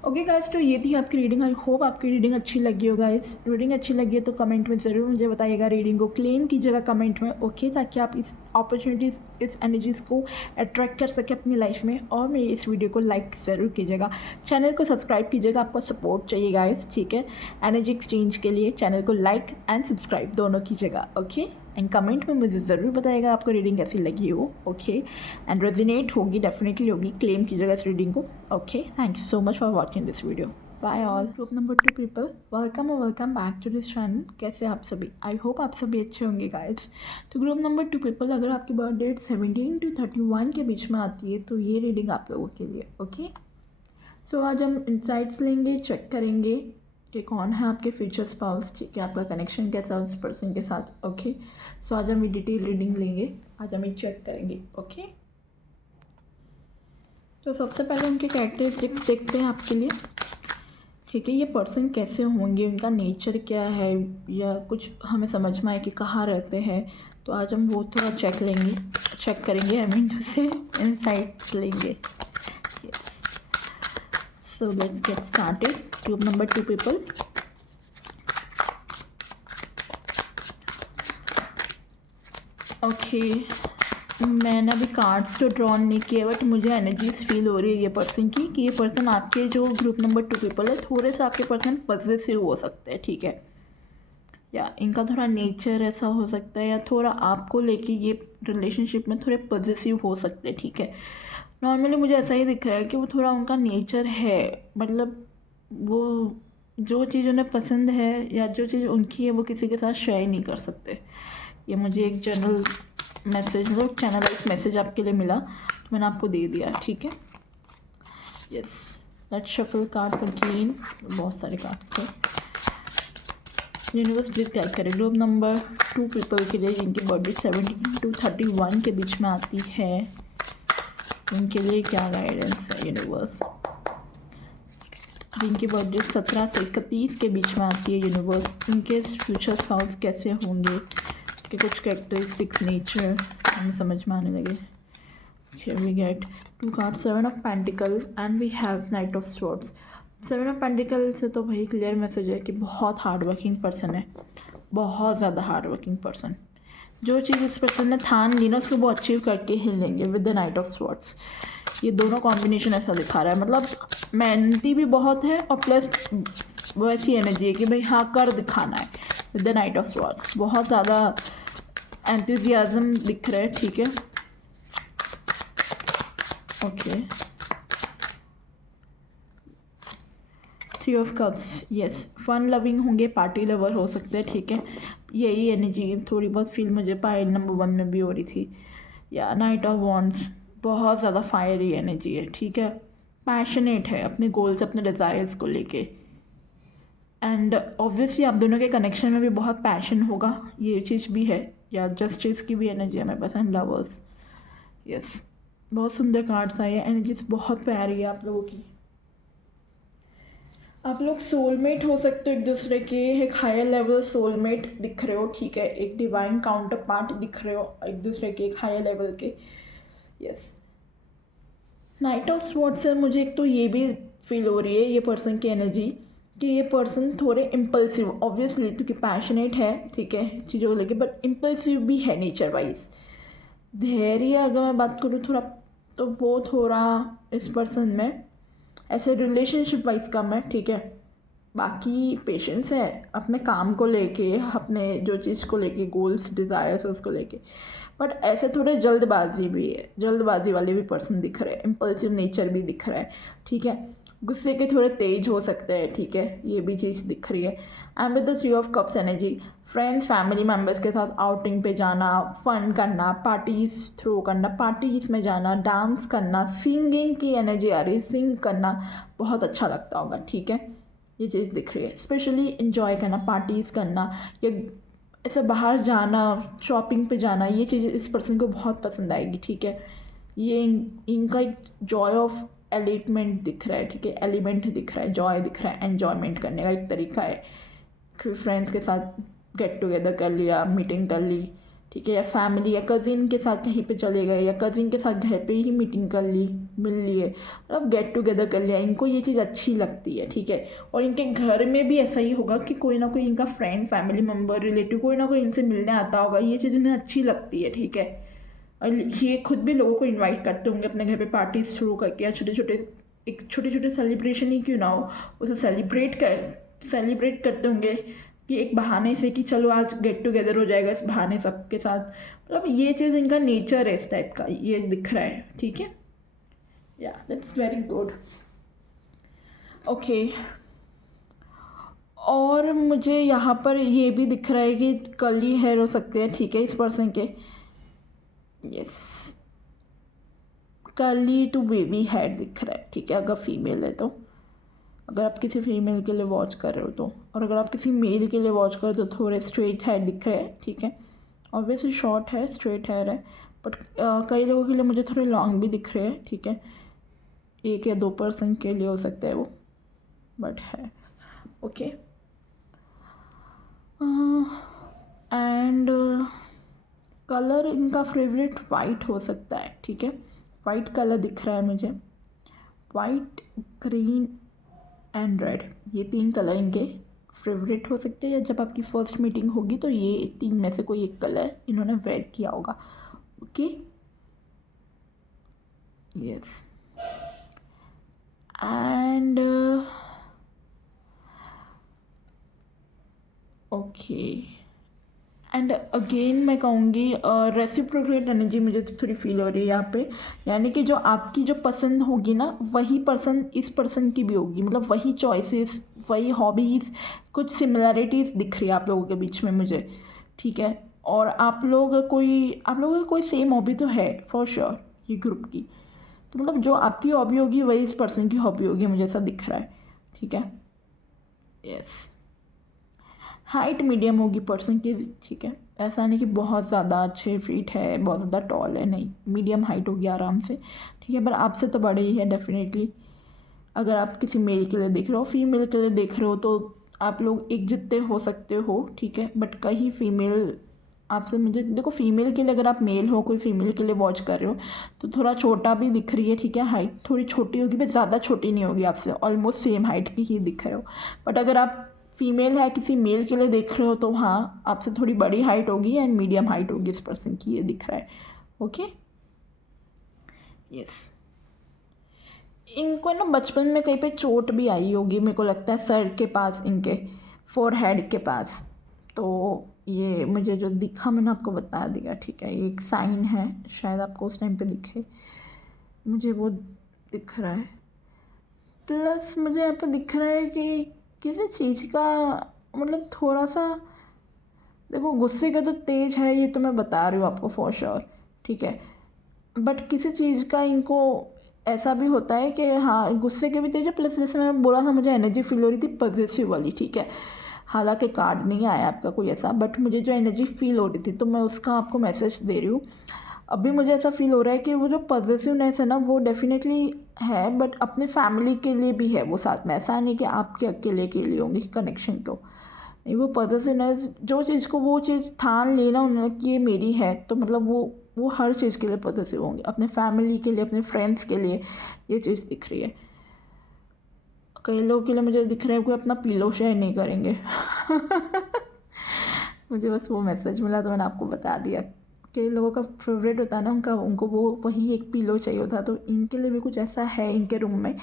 ओके गाइस, तो ये थी आपकी रीडिंग। आई होप आपकी रीडिंग अच्छी लगी हो गाइस। रीडिंग अच्छी लगी है तो कमेंट में ज़रूर मुझे बताइएगा, रीडिंग को क्लेम कीजिएगा कमेंट में, ओके, ताकि आप इस अपॉर्चुनिटीज़, इस एनर्जीज़ को अट्रैक्ट कर सकें अपनी लाइफ में। और मेरी इस वीडियो को लाइक ज़रूर कीजिएगा, चैनल को सब्सक्राइब कीजिएगा, आपको सपोर्ट चाहिए गाइस, ठीक है। एनर्जी एक्सचेंज के लिए चैनल को लाइक एंड सब्सक्राइब दोनों कीजिएगा, ओके। एंड कमेंट में मुझे ज़रूर बताइएगा आपको रीडिंग कैसी लगी हो, ओके। एंड रेजोनेट होगी, डेफिनेटली होगी, क्लेम कीजिएगा इस रीडिंग को, okay. Thank you so much for watching this video, bye all. Group number 2 people, welcome और welcome back to this channel. कैसे आप सभी, आई होप आप सभी अच्छे होंगे गाइज। तो ग्रुप नंबर 2 पीपल, अगर आपकी बर्थ डेट 17 to 31 के बीच में आती है तो ये रीडिंग आप लोगों के लिए, ओके। सो आज हम इंसाइट्स लेंगे, चेक करेंगे कि कौन है आपके फ्यूचर स्पाउस, ठीक है, आपका कनेक्शन कैसा उस पर्सन के साथ, ओके। सो आज हम ये डिटेल रीडिंग लेंगे, आज हम ये चेक करेंगे, ओके। तो सबसे पहले उनके कैरेक्टरिस्टिक्स देखते हैं आपके लिए, ठीक है। ये पर्सन कैसे होंगे, उनका नेचर क्या है, या कुछ हमें समझ में आए कि कहाँ रहते हैं, तो आज हम वो थोड़ा चेक करेंगे, आई मीन टू से इनसाइट्स लेंगे। So let's get started. Group number 2 people. Okay, मैंने अभी कार्ड्स तो ड्रॉ नहीं किए बट मुझे एनर्जीज फील हो रही है ये पर्सन की, कि ये पर्सन आपके जो ग्रुप नंबर 2 पीपल है, थोड़े से आपके पर्सन पॉजिटिव हो सकते हैं, ठीक है। या इनका थोड़ा नेचर ऐसा हो सकता है, या थोड़ा आपको लेके ये रिलेशनशिप में थोड़े पॉजिटिव हो सकते हैं, ठीक है। नॉर्मली मुझे ऐसा ही दिख रहा है कि वो थोड़ा उनका नेचर है, मतलब वो जो चीज़ उन्हें पसंद है या जो चीज़ उनकी है वो किसी के साथ शेयर नहीं कर सकते। ये मुझे एक जनरल मैसेज, मतलब चैनलाइज मैसेज आपके लिए मिला, तो मैंने आपको दे दिया, ठीक है। Yes, let's shuffle cards again, बहुत सारे कार्ड्स थे। यूनिवर्स प्लीज गाइड करें ग्रुप नंबर 2 पीपल के लिए जिनकी बर्थडे 17 to 31 के बीच में आती है, उनके लिए क्या गाइडेंस है यूनिवर्स। जिनकी बर्थडे 17 से 31 के बीच में आती है यूनिवर्स, उनके फ्यूचर स्पाउस कैसे होंगे, कि कुछ कैरेक्टरिस्टिक्स, नेचर हमें समझ में आने लगे। Here we get 2 cards, 7 of Pentacles and we have Knight of Swords। 7 of Pentacles से तो भाई क्लियर मैसेज है कि बहुत हार्ड वर्किंग पर्सन है, बहुत ज़्यादा हार्ड वर्किंग पर्सन। जो चीज़ इस पर्सन ने ठान ली ना उसको वो अचीव करके ही लेंगे with the knight of swords. ये दोनों कॉम्बिनेशन ऐसा दिखा रहा है, मतलब मेहनती भी बहुत है और प्लस वैसी एनर्जी है कि भाई हाँ कर दिखाना है with the knight of swords. बहुत ज़्यादा एंथुजियाज्म दिख रहा है, ठीक है, okay. 3 of cups, yes, fun loving होंगे, पार्टी लवर हो सकते हैं, ठीक है। यही एनर्जी थोड़ी बहुत फील मुझे पाइल नंबर 1 में भी हो रही थी। या नाइट ऑफ वॉन्ड्स, बहुत ज़्यादा फायरी एनर्जी है, ठीक है। पैशनेट है अपने गोल्स, अपने डिज़ायर्स को लेके। एंड ऑब्वियसली आप दोनों के कनेक्शन में भी बहुत पैशन होगा, ये चीज़ भी है। या जस्टिस की भी एनर्जी हमें पसंद, लवर्स। यस, बहुत सुंदर कार्ड्स आए हैं, एनर्जीज बहुत प्यारी है आप लोगों की। आप लोग सोलमेट हो सकते हो एक दूसरे के, एक हायर लेवल सोलमेट दिख रहे हो, ठीक है। एक डिवाइन काउंटर पार्ट दिख रहे हो एक दूसरे के, एक हायर लेवल के। यस, नाइट ऑफ स्वॉर्ड से मुझे एक तो ये भी फील हो रही है ये पर्सन की एनर्जी कि ये पर्सन थोड़े इम्पल्सिव, ऑब्वियसली क्योंकि पैशनेट है, ठीक है, चीज़ों को लेके, बट इम्पल्सिव भी है नेचर वाइज। धैर्य अगर मैं बात करूँ थोड़ा, तो वो थोड़ा इस पर्सन में ऐसे रिलेशनशिप वाइज कम है, ठीक है। बाकी पेशेंस है अपने काम को लेके, अपने जो चीज़ को लेके, गोल्स डिज़ायर्स उसको लेके, बट ऐसे थोड़े जल्दबाजी भी है, जल्दबाजी वाले भी पर्सन दिख रहे हैं, इम्पल्सिव नेचर भी दिख रहा है, ठीक है। गुस्से के थोड़े तेज हो सकते हैं, ठीक है, ये भी चीज़ दिख रही है। And with the three of cups energy, friends family members के साथ आउटिंग पे जाना, फन करना, पार्टीज थ्रो करना, पार्टीज में जाना, डांस करना, सिंगिंग की एनर्जी आ रही है, सिंग करना बहुत अच्छा लगता होगा, ठीक है, ये चीज़ दिख रही है। स्पेशली इन्जॉय करना, पार्टीज़ करना, या ऐसे बाहर जाना, शॉपिंग पे जाना, ये चीज़ इस पर्सन को बहुत पसंद आएगी, ठीक है। ये इनका एक जॉय ऑफ एलिटमेंट दिख रहा है, ठीक है, एलिमेंट दिख रहा है, जॉय दिख रहा है, एन्जॉयमेंट करने का एक तरीका है कि फ्रेंड्स के साथ गेट टुगेदर कर लिया, मीटिंग कर ली, ठीक है, या फैमिली या कज़िन के साथ कहीं पे चले गए, या कज़िन के साथ घर पे ही मीटिंग कर ली, मिल लिए, मतलब गेट टुगेदर कर लिया। इनको ये चीज़ अच्छी लगती है, ठीक है। और इनके घर में भी ऐसा ही होगा कि कोई ना कोई इनका फ्रेंड, फैमिली मेम्बर, रिलेटिव कोई ना कोई इनसे मिलने आता होगा, ये चीज़ इन्हें अच्छी लगती है, ठीक है। और ये खुद भी लोगों को इन्वाइट करते होंगे अपने घर पर पार्टीज शुरू करके, या छोटे छोटे सेलिब्रेशन ही क्यों ना हो, उसे सेलिब्रेट करते होंगे कि एक बहाने से कि चलो आज गेट टुगेदर हो जाएगा इस बहाने सबके साथ, मतलब ये चीज़ इनका नेचर है इस टाइप का, ये दिख रहा है, ठीक है। या दैट्स वेरी गुड। ओके, और मुझे यहाँ पर ये भी दिख रहा है कि कर्ली हेयर हो सकते हैं, ठीक है, इस पर्सन के। Yes, curly to baby hair दिख रहा है, ठीक है, अगर फीमेल है तो, अगर आप किसी फीमेल के लिए वॉच कर रहे हो तो, और अगर आप किसी मेल के लिए वॉच कर रहे हो तो थोड़े स्ट्रेट हेयर दिख रहे हैं, ठीक है। ऑब्वियसली शॉर्ट है, स्ट्रेट हेयर है, बट कई लोगों के लिए मुझे थोड़े लॉन्ग भी दिख रहे हैं, ठीक है। 1 या 2% के लिए हो सकता है वो, बट है, ओके। एंड कलर इनका फेवरेट वाइट हो सकता है, ठीक है, वाइट कलर दिख रहा है मुझे, वाइट, ग्रीन एंड रेड, ये 3 कलर इनके फेवरेट हो सकते हैं। या जब आपकी फर्स्ट मीटिंग होगी तो ये 3 में से कोई एक कलर इन्होंने वेयर किया होगा, okay. Yes, and okay, and again मैं कहूँगी रेसिप्रोकेट एनर्जी मुझे तो थोड़ी फील हो रही है यहाँ पे, यानी कि जो आपकी जो पसंद होगी ना, वही पर्सन इस पर्सन की भी होगी, मतलब वही चॉइसेस, वही हॉबीज़, कुछ सिमिलैरिटीज़ दिख रही है आप लोगों के बीच में मुझे, ठीक है। और आप लोगों की कोई सेम हॉबी तो है फॉर श्योर ये ग्रुप की, तो मतलब जो आपकी हॉबी होगी वही इस पर्सन की हॉबी होगी, मुझे ऐसा दिख रहा है, ठीक है। यस, हाइट मीडियम होगी पर्सन की, ठीक है, ऐसा नहीं कि बहुत ज़्यादा 6 फीट है, बहुत ज़्यादा टॉल है, नहीं, मीडियम हाइट होगी आराम से, ठीक है, पर आपसे तो बड़े ही है डेफिनेटली। अगर आप किसी मेल के लिए देख रहे हो, फीमेल के लिए देख रहे हो, तो आप लोग एक जितने हो सकते हो, ठीक है, बट कहीं फीमेल आपसे, मुझे देखो फीमेल के लिए, अगर आप मेल हो कोई फीमेल के लिए वॉच कर रहे हो तो थोड़ा छोटा भी दिख रही है, ठीक है, हाइट थोड़ी छोटी होगी, बट ज़्यादा छोटी नहीं होगी आपसे, ऑलमोस्ट सेम हाइट की ही दिख रहे हो। बट अगर आप फीमेल है किसी मेल के लिए देख रहे हो तो हाँ, आपसे थोड़ी बड़ी हाइट होगी एंड मीडियम हाइट होगी इस पर्सन की, ये दिख रहा है, ओके। यस, इनको ना बचपन में कहीं पे चोट भी आई होगी, मेरे को लगता है सर के पास, इनके फोरहेड के पास, तो ये मुझे जो दिखा मैंने आपको बता दिया, ठीक है, ये एक साइन है, शायद आपको उस टाइम पे दिखे, मुझे वो दिख रहा है। प्लस मुझे यहाँ पे दिख रहा है कि किसी चीज़ का, मतलब थोड़ा सा, देखो गुस्से का तो तेज है, ये तो मैं बता रही हूँ आपको फॉर श्योर, ठीक है, बट किसी चीज़ का इनको ऐसा भी होता है कि हाँ, गुस्से के भी तेज है, प्लस जैसे मैं बोला था मुझे एनर्जी फील हो रही थी पॉजिटिव वाली, ठीक है। हालांकि कार्ड नहीं आया आपका कोई ऐसा, बट मुझे जो एनर्जी फील हो रही थी तो मैं उसका आपको मैसेज दे रही हूँ। अभी मुझे ऐसा फील हो रहा है कि वो जो पॉजिटिवनेस है ना वो डेफिनेटली है, बट अपने फैमिली के लिए भी है वो साथ में, ऐसा नहीं कि आपके अकेले के लिए होंगी कनेक्शन को। नहीं, वो पॉजिटिवनेस जो चीज़ को वो चीज़ ठान लेना उन्होंने कि ये मेरी है, तो मतलब वो हर चीज़ के लिए पॉजिटिव होंगे, अपने फैमिली के लिए, अपने फ्रेंड्स के लिए। ये चीज़ दिख रही है। कई लोगों के लिए मुझे दिख रहा है कोई अपना पिलो शेयर नहीं करेंगे। मुझे बस वो मैसेज मिला तो मैंने आपको बता दिया। कई लोगों का फेवरेट होता है ना उनका, उनको वो वही एक पिलो चाहिए होता, तो इनके लिए भी कुछ ऐसा है इनके रूम में।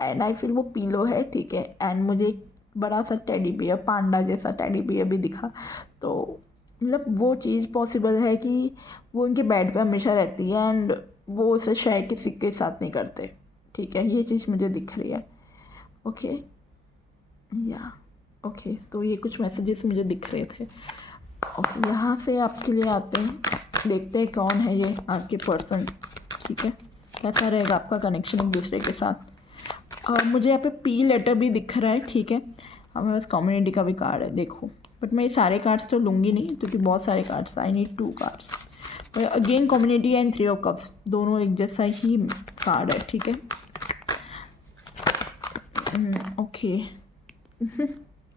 एंड आई फील वो पिलो है, ठीक है। एंड मुझे एक बड़ा सा टेडी बियर, पांडा जैसा टेडी बियर भी दिखा। तो मतलब वो चीज़ पॉसिबल है कि वो उनके बेड पे हमेशा रहती है एंड वो उसे शेयर किसी के साथ नहीं करते, ठीक है। ये चीज़ मुझे दिख रही है। ओके, या ओके, तो ये कुछ मैसेजेस मुझे दिख रहे थे। ओके, यहाँ से आपके लिए आते हैं, देखते हैं कौन है ये आपके पर्सन, ठीक है। कैसा रहेगा आपका कनेक्शन एक दूसरे के साथ। और मुझे यहाँ पे पी लेटर भी दिख रहा है, ठीक है। हमारे पास कम्युनिटी का भी कार्ड है, देखो। बट मैं ये सारे कार्ड्स तो लूँगी नहीं क्योंकि बहुत सारे cards, I need 2 cards. Again community and 3 of cups दोनों एक जैसा ही कार्ड है, ठीक है। ओके।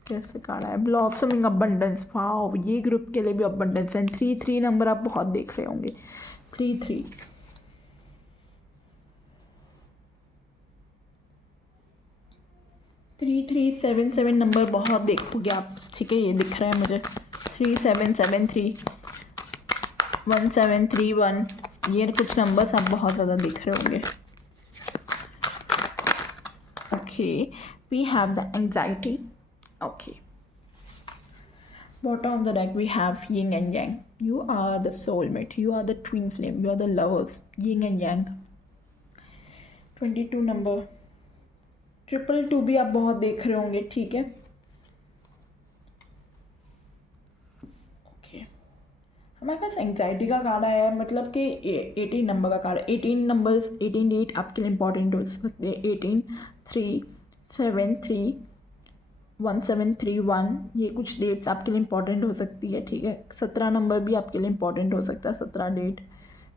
कैसे कार्ड है, ब्लॉसमिंग अबंडेंस। वाओ, ये ग्रुप के लिए भी अबंडेंस है। 3 नंबर आप बहुत देख रहे होंगे, 3 3 नंबर बहुत देखोगे आप, ठीक है। ये दिख रहा है मुझे 3773 1731, ये कुछ नंबर्स आप बहुत ज़्यादा देख रहे होंगे। Okay, we have the anxiety. Okay, bottom of the deck we have yin and yang. You are the soulmate, you are the twin flame, you are the lovers, yin and yang। 22 number, 222 भी आप बहुत देख रहे होंगे, ठीक है। ओके, हमारे पास एंग्जाइटी का कार्ड आया है, मतलब कि 18 नंबर का कार्ड। 18 नंबर्स, 18 डेट आपके लिए इंपॉर्टेंट हो सकते हैं। 18 3 7 3 1731, ये कुछ डेट्स आपके लिए इंपॉर्टेंट हो सकती है, ठीक है। 17 नंबर भी आपके लिए इंपॉर्टेंट हो सकता है, 17 डेट,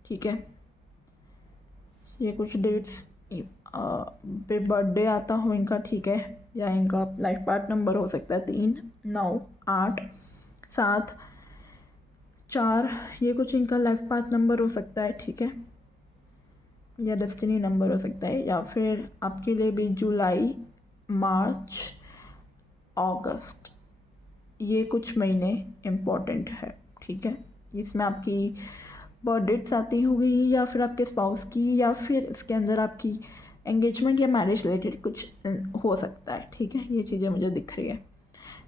ठीक है। ये कुछ डेट्स पे बर्थडे आता हो इनका, ठीक है। या इनका लाइफ पार्ट नंबर हो सकता है 3 9 8 7 4, ये कुछ इनका लाइफ पार्ट नंबर हो सकता है, ठीक है। या डेस्टिनी नंबर हो सकता है, या फिर आपके लिए भी जुलाई, मार्च, अगस्त, ये कुछ महीने इम्पॉर्टेंट है, ठीक है। इसमें आपकी बर्थ डेट्स आती होगी, या फिर आपके स्पाउस की, या फिर इसके अंदर आपकी एंगेजमेंट या मैरिज रिलेटेड कुछ हो सकता है, ठीक है। ये चीज़ें मुझे दिख रही है।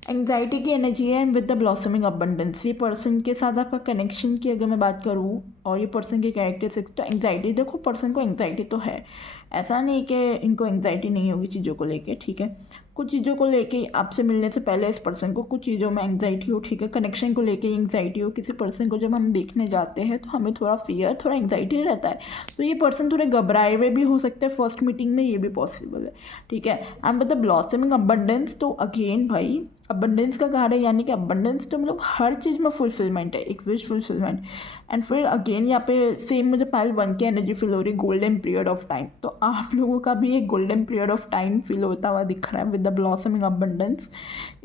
एंग्जाइटी की एनर्जी है विद द ब्लॉसमिंग अबंडेंस। ये पर्सन के साथ आपका कनेक्शन की अगर मैं बात करूँ और ये पर्सन की कैरेक्टरिस्टिक्स, तो एंग्जाइटी, देखो पर्सन को एंग्जाइटी तो है, ऐसा नहीं कि इनको एंग्जाइटी नहीं होगी चीज़ों को लेके, ठीक है। कुछ चीज़ों को लेके आपसे मिलने से पहले इस पर्सन को कुछ चीज़ों में एंग्जाइटी हो, ठीक है। कनेक्शन को लेके एंग्जाइटी हो, किसी पर्सन को जब हम देखने जाते हैं तो हमें थोड़ा फियर, थोड़ा एंग्जाइटी रहता है, तो ये पर्सन थोड़े घबराए हुए भी हो सकते हैं फर्स्ट मीटिंग में, ये भी पॉसिबल है, ठीक है। And with the blossoming abundance, तो अगेन भाई अबंडेंस का कार्ड है, यानी कि अबंडेंस तो मतलब हर चीज़ में फुलफिलमेंट है, एक विश फुलफिलमेंट। एंड फिर अगेन यहाँ पे सेम मुझे पाइल 1 की एनर्जी फील हो रही है, गोल्डन पीरियड ऑफ टाइम। तो आप लोगों का भी एक golden period of time feel होता हुआ दिख रहा है विद द ब्लॉसमिंग अबंडेंस।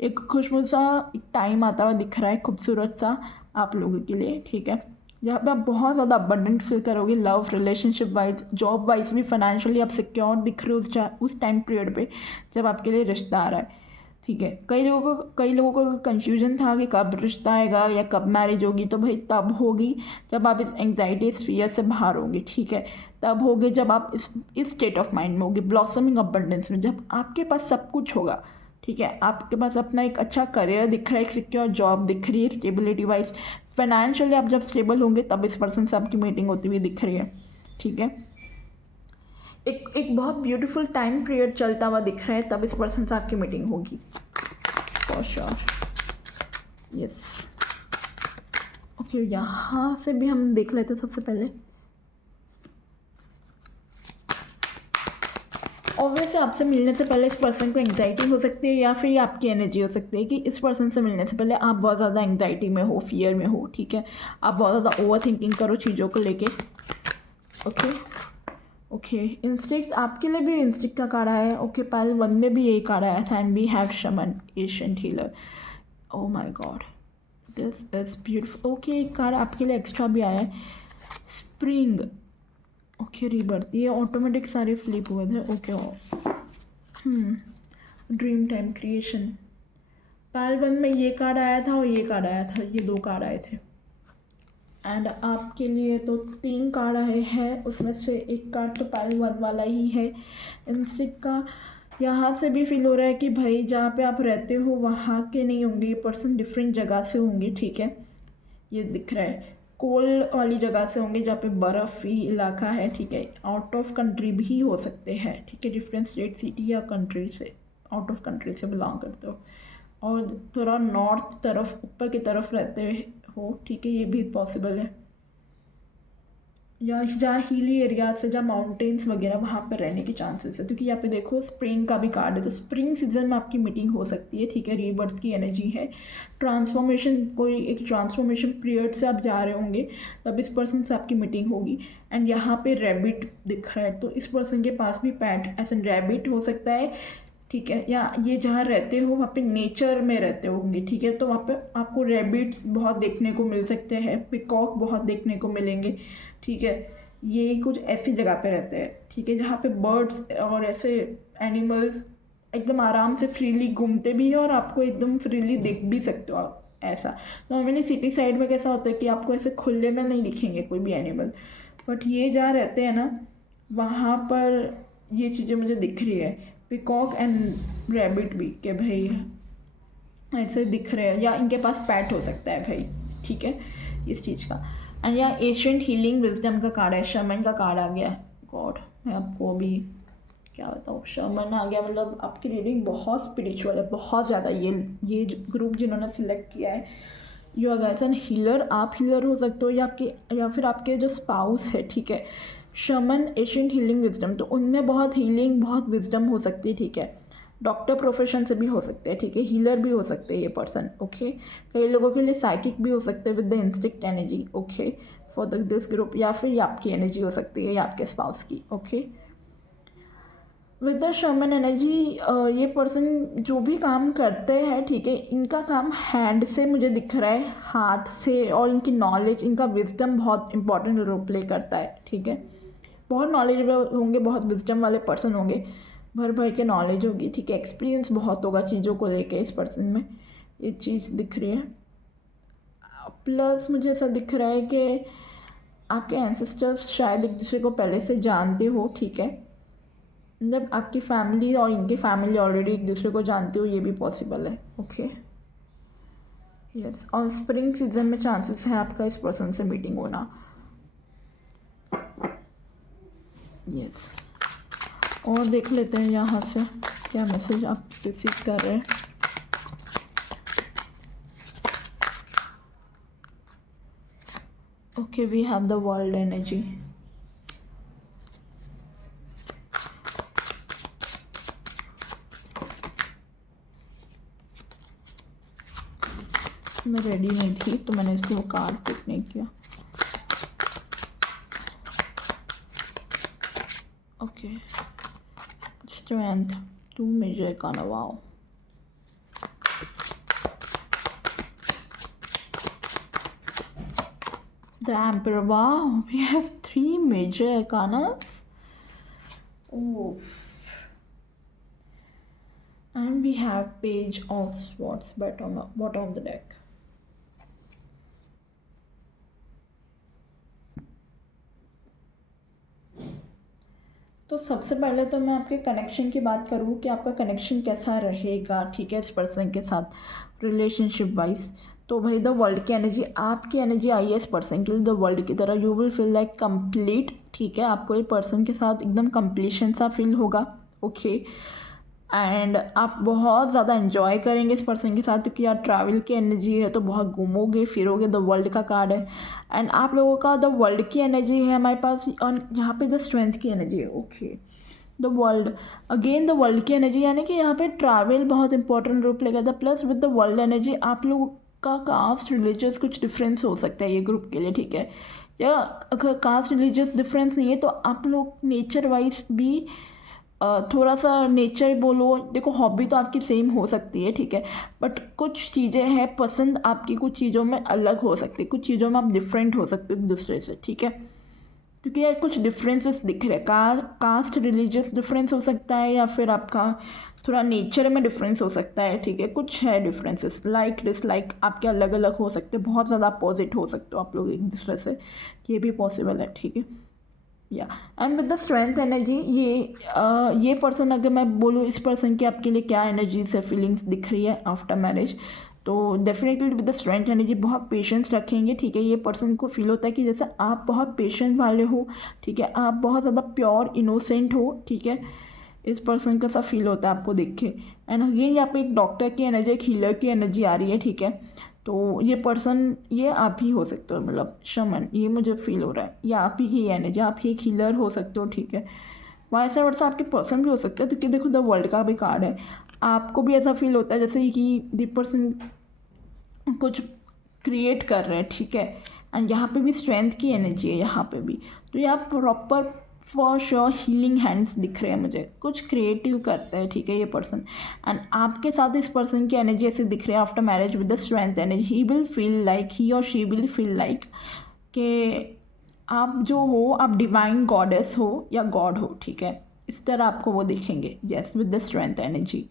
एक खुशनुमा सा एक टाइम आता हुआ दिख रहा है, खूबसूरत सा आप लोगों के लिए, ठीक है। जहाँ पे आप बहुत ज़्यादा अबंडेंट फील करोगे, love, relationship wise, job wise भी, फाइनेंशियली आप सिक्योर दिख रहे हो उस टाइम पीरियड पे जब आपके लिए रिश्ता आ रहा है, ठीक है। कई लोगों को कन्फ्यूजन था कि कब रिश्ता आएगा या कब मैरिज होगी, तो भाई तब होगी जब आप इस एंग्जाइटी, इस फियर से बाहर होंगे, ठीक है। तब होगे जब आप इस स्टेट ऑफ माइंड में होगे, ब्लॉसमिंग अबंडेंस में, जब आपके पास सब कुछ होगा, ठीक है। आपके पास अपना एक अच्छा करियर दिख रहा है, एक सिक्योर जॉब दिख रही है, स्टेबिलिटी वाइज, फाइनेंशियली आप जब स्टेबल होंगे तब इस पर्सन से आपकी मीटिंग होती हुई दिख रही है, ठीक है। एक बहुत ब्यूटीफुल टाइम पीरियड चलता हुआ दिख रहा है, तब इस पर्सन से आपकी मीटिंग होगी फॉर श्योर, यस। ओके, यहाँ से भी हम देख लेते सबसे पहले। ऑब्वियसली आपसे मिलने से पहले इस पर्सन को एंग्जाइटी हो सकती है या फिर ये आपकी एनर्जी हो सकती है कि इस पर्सन से मिलने से पहले आप बहुत ज़्यादा एंग्जाइटी में हो, फियर में हो, ठीक है। आप बहुत ज़्यादा ओवर थिंकिंग करो चीज़ों को लेके। ओके इंस्टिक्ट आपके लिए भी इंस्टिक्ट का कार्ड आया है। ओके पहले वन में भी यही कार्ड आया था and we have shaman ancient healer. Oh my god this is beautiful. Okay एक कार्ड आपके लिए एक्स्ट्रा भी आया है, स्प्रिंग। ओके रीबर्थ, ये ऑटोमेटिक सारे फ्लिप हुए थे। Okay dream time creation. Pile one में ये कार्ड आया था और ये कार्ड आया था, ये दो कार्ड आए थे। एंड आपके लिए तो 3 कार्ड आए हैं, उसमें से एक कार्ड तो पायल वन वाला ही है इंस्टिक का। यहाँ से भी फील हो रहा है कि भाई जहाँ पे आप रहते हो वहाँ के नहीं होंगे ये पर्सन, डिफरेंट जगह से होंगे, ठीक है। ये दिख रहा है कोल्ड वाली जगह से होंगे जहाँ पे बर्फ़ी इलाका है, ठीक है। आउट ऑफ कंट्री भी हो सकते हैं, ठीक है। डिफरेंट स्टेट, सिटी या कंट्री से, आउट ऑफ कंट्री से बिलोंग करते हो और थोड़ा नॉर्थ तरफ ऊपर की तरफ रहते हो, ठीक है। ये भी पॉसिबल है। या जहाँ हिली एरियाज से, जहाँ माउंटेन्स वगैरह वहाँ पर रहने के चांसेस है, क्योंकि यहाँ पे देखो स्प्रिंग का भी कार्ड है, तो स्प्रिंग सीजन में आपकी मीटिंग हो सकती है, ठीक है। रीबर्थ की एनर्जी है, ट्रांसफॉर्मेशन, कोई एक ट्रांसफॉर्मेशन पीरियड से आप जा रहे होंगे तब इस पर्सन से आपकी मीटिंग होगी। एंड यहाँ पे रैबिट दिख रहा है, तो इस पर्सन के पास भी पैट ऐसा रैबिट हो सकता है, ठीक है। या ये जहाँ रहते हो वहाँ पे नेचर में रहते होंगे, ठीक है। तो वहाँ पे आपको रैबिट्स बहुत देखने को मिल सकते हैं, पिकॉक बहुत देखने को मिलेंगे, ठीक है। ये कुछ ऐसी जगह पे रहते हैं, ठीक है, जहाँ पे बर्ड्स और ऐसे एनिमल्स एकदम आराम से फ्रीली घूमते भी हैं और आपको एकदम फ्रीली देख भी सकते हो आप। ऐसा नॉर्मली सिटी साइड में कैसा होता है कि आपको ऐसे खुले में नहीं दिखेंगे कोई भी एनिमल, बट ये जहाँ रहते हैं ना वहाँ पर ये चीज़ें मुझे दिख रही है, पिकॉक एंड रैबिट भी, कि भाई ऐसे दिख रहे हैं या इनके पास पैट हो सकता है भाई, ठीक है, इस चीज़ का। एंड यहाँ एशियंट हीलिंग विजडम का कार्ड है, शमन का कार्ड आ गया। गॉड मैं आपको अभी क्या बताऊँ, शमन आ गया, मतलब आपकी रीडिंग बहुत स्पिरिचुअल है, बहुत ज़्यादा। ये ग्रुप जिन्होंने सिलेक्ट किया है, you are guys an healer. आप हीलर हो सकते हो या आपके या फिर आपके जो स्पाउस है, ठीक है। शमन एशियंट हीलिंग विजडम, तो उनमें बहुत हीलिंग बहुत विजडम हो सकती है, ठीक है। डॉक्टर प्रोफेशन से भी हो सकते हैं, ठीक है। हीलर भी हो सकते हैं ये पर्सन, ओके। कई लोगों के लिए साइकिक भी हो सकते हैं with the instinct energy, okay, for this group. या फिर ये आपकी एनर्जी हो सकती है या आपके स्पाउस की, ओके। विद द शमन एनर्जी ये पर्सन जो भी काम करते हैं, ठीक है, इनका काम हैंड से मुझे दिख रहा है, हाथ से। और इनकी नॉलेज, इनका विजडम बहुत इंपॉर्टेंट रोल प्ले करता है, ठीक है। बहुत नॉलेजेबल होंगे, बहुत विजडम वाले पर्सन होंगे, भर भर के नॉलेज होगी, ठीक है। एक्सपीरियंस बहुत होगा चीज़ों को लेके इस पर्सन में, ये चीज़ दिख रही है। प्लस मुझे ऐसा दिख रहा है कि आपके एंसेस्टर्स शायद एक दूसरे को पहले से जानते हो, ठीक है। मतलब आपकी फैमिली और इनकी फैमिली ऑलरेडी एक दूसरे को जानते हो, ये भी पॉसिबल है, ओके। यस, और स्प्रिंग सीजन में चांसेस है आपका इस पर्सन से मीटिंग होना। यस, और देख लेते हैं यहाँ से क्या मैसेज आप रिसीव कर रहे हैं। Okay we have the world energy. मैं रेडी नहीं थी तो मैंने इसको कार्ड पिक नहीं किया, ओके। स्ट्रेंथ 2 मेजर का नवाओ, the emperor. Wow, we have 3 major arcanas. Oh, and we have page of swords bottom of the deck. तो सबसे पहले तो मैं आपके कनेक्शन की बात करूँ कि आपका कनेक्शन कैसा रहेगा, ठीक है, इस पर्सन के साथ रिलेशनशिप वाइज। तो भाई द वर्ल्ड की एनर्जी, आपकी एनर्जी आई है इस पर्सन के लिए द वर्ल्ड की तरह। You will feel like complete, ठीक है। आपको ये पर्सन के साथ एकदम कंप्लीशन सा फील होगा, ओके। एंड आप बहुत ज़्यादा इन्जॉय करेंगे इस पर्सन के साथ, क्योंकि यार ट्रैवल की एनर्जी है तो बहुत घूमोगे फिरोगे, द वर्ल्ड का कार्ड है। एंड आप लोगों का द वर्ल्ड की एनर्जी है हमारे पास, और यहाँ पे द स्ट्रेंथ की एनर्जी है, okay. The world, again the world की एनर्जी, यानी कि यहाँ पे ट्रैवल बहुत इंपॉर्टेंट रोल प्ले करता है। Plus with the world energy आप लोगों का कास्ट रिलीजियस कुछ डिफरेंस हो सकता है ये ग्रुप के लिए, ठीक है। या अगर कास्ट रिलीजियस डिफरेंस नहीं है तो आप लोग नेचर वाइज भी थोड़ा सा नेचर बोलो, देखो हॉबी तो आपकी सेम हो सकती है, ठीक है, बट कुछ चीज़ें हैं पसंद आपकी कुछ चीज़ों में अलग हो सकती है, कुछ चीज़ों में आप डिफरेंट हो सकते हो एक दूसरे से, ठीक है। क्योंकि यार कुछ डिफरेंसेस दिख रहे हैं, कास्ट रिलीजियस डिफरेंस हो सकता है या फिर आपका थोड़ा नेचर में डिफरेंस हो सकता है, ठीक है, कुछ है डिफरेंसेस, लाइक डिसलाइक आपके अलग अलग हो सकते हैं, बहुत ज़्यादा अपोजिट हो सकते हो आप लोग एक दूसरे से, ये भी पॉसिबल है, ठीक है। या and with the strength energy, ये पर्सन, अगर मैं बोलूँ इस पर्सन की आपके लिए क्या एनर्जी से फीलिंग्स दिख रही है आफ्टर मैरिज, तो definitely with the strength energy बहुत पेशेंस रखेंगे, ठीक है। ये पर्सन को फील होता है कि जैसे आप बहुत पेशेंस वाले हो, ठीक है, आप बहुत ज़्यादा प्योर इनोसेंट हो, ठीक है, इस पर्सन का सा फील होता है आपको देख के। एंड अगेन यहाँ पे एक डॉक्टर की एनर्जी, एक हीलर की एनर्जी आ रही है, ठीक है। तो ये पर्सन, ये आप ही हो सकते हो, मतलब शमन, ये मुझे फील हो रहा है, ये आप ही की एनर्जी, आप ही एक हीलर हो सकते हो, ठीक है। वैसा वैसा आपके पर्सन भी हो सकता है, क्योंकि देखो द वर्ल्ड का भी कार्ड है, आपको भी ऐसा फील होता है जैसे कि द पर्सन कुछ क्रिएट कर रहे हैं, ठीक है। एंड यहाँ पे भी स्ट्रेंथ की एनर्जी है यहाँ पे भी, तो यहाँ proper for sure healing hands दिख रहे हैं मुझे, कुछ क्रिएटिव करता है, ठीक है, ये पर्सन। एंड आपके साथ इस पर्सन की एनर्जी ऐसे दिख रही है after marriage with the strength energy, he will feel like, he और शी विल फील लाइक कि आप जो हो, आप डिवाइन गॉडेस हो या गॉड हो, ठीक है, इस तरह आपको वो दिखेंगे, yes, with the strength energy.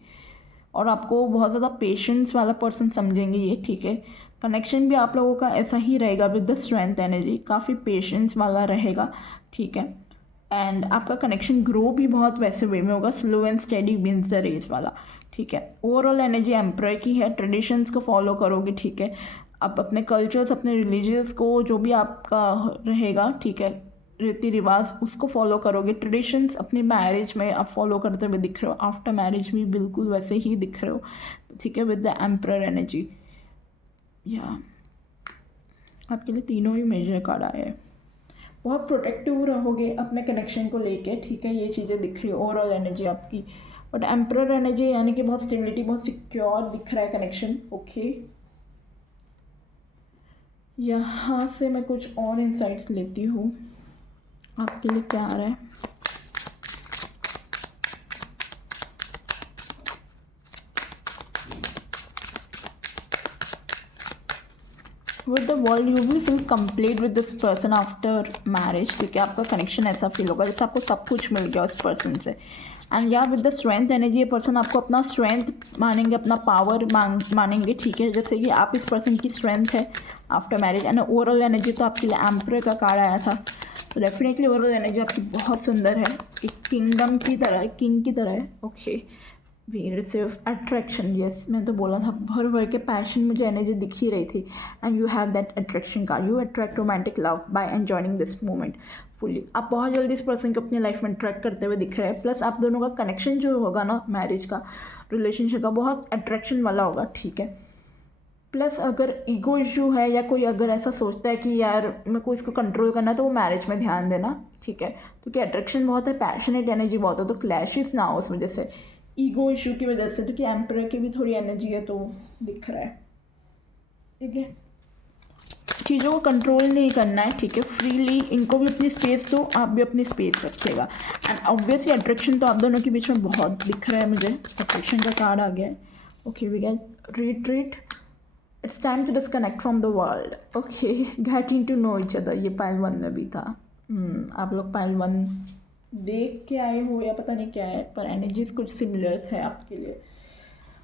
और आपको बहुत ज़्यादा पेशेंस वाला पर्सन समझेंगे ये, ठीक है। कनेक्शन भी आप लोगों का ऐसा ही रहेगा विद द स्ट्रेंथ एनर्जी, काफ़ी पेशेंस वाला रहेगा, ठीक है। एंड आपका कनेक्शन ग्रो भी बहुत वैसे वे में होगा, slow and steady wins the race वाला, ठीक है। ओवरऑल एनर्जी एम्परर की है, ट्रेडिशंस को फॉलो करोगे, ठीक है, आप अपने कल्चर्स, अपने रिलीजियस को जो भी आपका रहेगा, ठीक है, रीति रिवाज, उसको फॉलो करोगे। ट्रेडिशंस अपनी मैरिज में आप फॉलो करते हुए दिख रहे हो, आफ्टर मैरिज भी बिल्कुल वैसे ही दिख रहे हो, ठीक है, विद द एम्परर एनर्जी। या आपके लिए तीनों ही मेजर कार्ड आए हैं, बहुत प्रोटेक्टिव रहोगे अपने कनेक्शन को लेके, ठीक है, ये चीज़ें दिख रही है ओवरऑल एनर्जी आपकी। बट एम्परर एनर्जी यानी कि बहुत स्टेबिलिटी, बहुत सिक्योर दिख रहा है कनेक्शन, ओके। यहाँ से मैं कुछ और इंसाइट्स लेती हूँ, आपके लिए क्या आ रहा है। With the world you will feel complete with this person after marriage, ठीक है, आपका कनेक्शन ऐसा फील होगा जैसे आपको सब कुछ मिल गया उस पर्सन से। एंड या विद द स्ट्रेंथ एनर्जी, ये पर्सन आपको अपना स्ट्रेंथ मानेंगे, अपना पावर मानेंगे, ठीक है, जैसे कि आप इस पर्सन की स्ट्रेंथ है after marriage. And overall energy तो आपके लिए एम्परर का कार्ड आया था, तो डेफिनेटली ओवरऑल एनर्जी आपकी बहुत सुंदर है, एक किंगडम की तरह, किंग की तरह है, okay. We receive attraction, yes, मैं तो बोला था, भर भर के पैशन मुझे एनर्जी दिख ही रही थी। And you have that attraction card, you attract romantic love by enjoying this moment fully. आप बहुत जल्दी इस पर्सन को अपनी लाइफ में अट्रैक्ट करते हुए दिख रहे हैं। प्लस आप दोनों का कनेक्शन जो होगा ना, मैरिज का, रिलेशनशिप का, बहुत अट्रैक्शन वाला होगा, ठीक है। प्लस अगर ईगो इशू है या कोई अगर ऐसा सोचता है कि यार मेरे को इसको कंट्रोल करना है, तो वो मैरिज में ध्यान देना, ठीक है, क्योंकि अट्रैक्शन बहुत है, पैशनेट एनर्जी बहुत है, तो क्लैशेस ना हो उस वजह से, ईगो इशू की वजह से, क्योंकि एम्परर की भी थोड़ी एनर्जी है तो दिख रहा है, ठीक है। चीज़ों को कंट्रोल नहीं करना है, ठीक है, फ्रीली इनको भी अपनी स्पेस दो, आप भी अपनी स्पेस रखिएगा। एंड ऑब्वियसली अट्रैक्शन तो आप दोनों के बीच में बहुत दिख रहा है मुझे, अट्रैक्शन का कार्ड आ गया है, okay. We get retreat, it's time to disconnect from the world, okay, getting to know each other, ये पाइल 1 में भी था। आप लोग पाइल 1 देख के आए हो या पता नहीं क्या है, पर एनर्जीज कुछ सिमिलर्स है आपके लिए,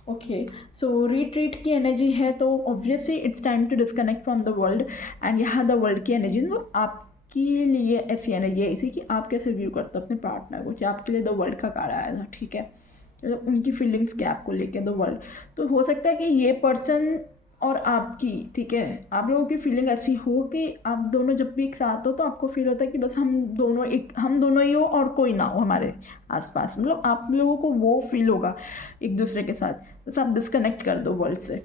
ओके। सो रिट्रीट की एनर्जी है, तो obviously it's time to disconnect from the world. And यहाँ द वर्ल्ड की एनर्जी तो आपके लिए ऐसी एनर्जी है, इसी कि आप कैसे व्यू करते हो अपने पार्टनर को, चाहे आपके लिए द वर्ल्ड का कार्ड आया था, ठीक है, मतलब उनकी फीलिंग्स क्या आपको लेके द वर्ल्ड। तो हो सकता है कि ये पर्सन और आपकी, ठीक है, आप लोगों की फीलिंग ऐसी हो कि आप दोनों जब भी एक साथ हो तो आपको फील होता है कि बस हम दोनों ही हो और कोई ना हो हमारे आसपास, मतलब आप लोगों को वो फील होगा एक दूसरे के साथ, बस आप डिस्कनेक्ट कर दो वर्ल्ड से।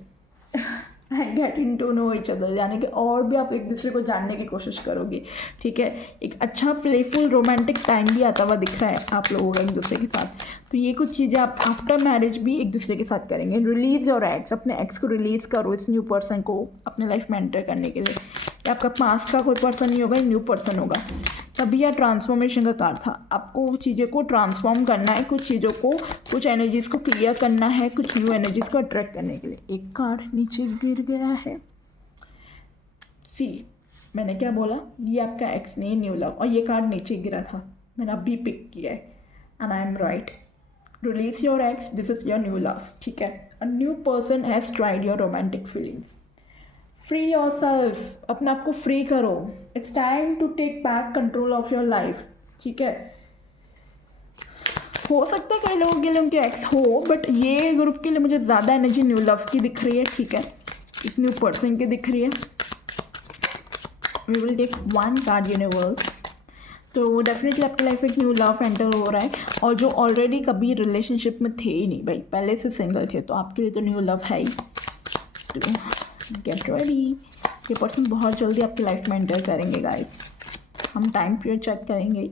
And get in to know each other, यानी कि और भी आप एक दूसरे को जानने की कोशिश करोगे, ठीक है। एक अच्छा प्लेफुल रोमांटिक टाइम भी आता हुआ दिख रहा है आप लोगों का एक दूसरे के साथ। तो ये कुछ चीज़ें आप आफ्टर मैरिज भी एक दूसरे के साथ करेंगे। रिलीज़ योर एक्स, अपने एक्स को रिलीज़ करो इस न्यू पर्सन को अपने लाइफ में एंटर करने के लिए। या आपका पास्ट का कोई पर्सन नहीं होगा, न्यू पर्सन होगा। तभी यह ट्रांसफॉर्मेशन का कार्ड था। आपको चीज़ों को ट्रांसफॉर्म करना है, कुछ चीज़ों को, कुछ एनर्जीज़ को क्लियर करना है, कुछ न्यू एनर्जीज़ को अट्रैक्ट करने के लिए। एक कार्ड नीचे गिर गया है। सी, मैंने क्या बोला, ये आपका एक्स नहीं, न्यू लव। और ये कार्ड नीचे गिरा था, मैंने अभी पिक किया है, and I am right. Release your ex, this is your new love, ठीक है। A new person has tried your romantic feelings. Free yourself, अपने आप को फ्री करो। It's time to take back control of your life, ठीक है। हो सकता है कई लोगों के लिए उनके एक्स हो, बट ये ग्रुप के लिए मुझे ज़्यादा एनर्जी न्यू लव की दिख रही है, ठीक है। एक न्यू पर्सन की दिख रही है। We will take one card universe. तो डेफिनेटली आपकी लाइफ में एक न्यू लव एंटर हो रहा है, और जो ऑलरेडी कभी रिलेशनशिप में थे ही नहीं भाई, पहले से सिंगल थे, तो आपके लिए तो न्यू लव है ही। तो गेट रेडी, ये पर्सन बहुत जल्दी आपकी लाइफ में एंटर करेंगे गाइस। हम टाइम पीरियड चेक करेंगे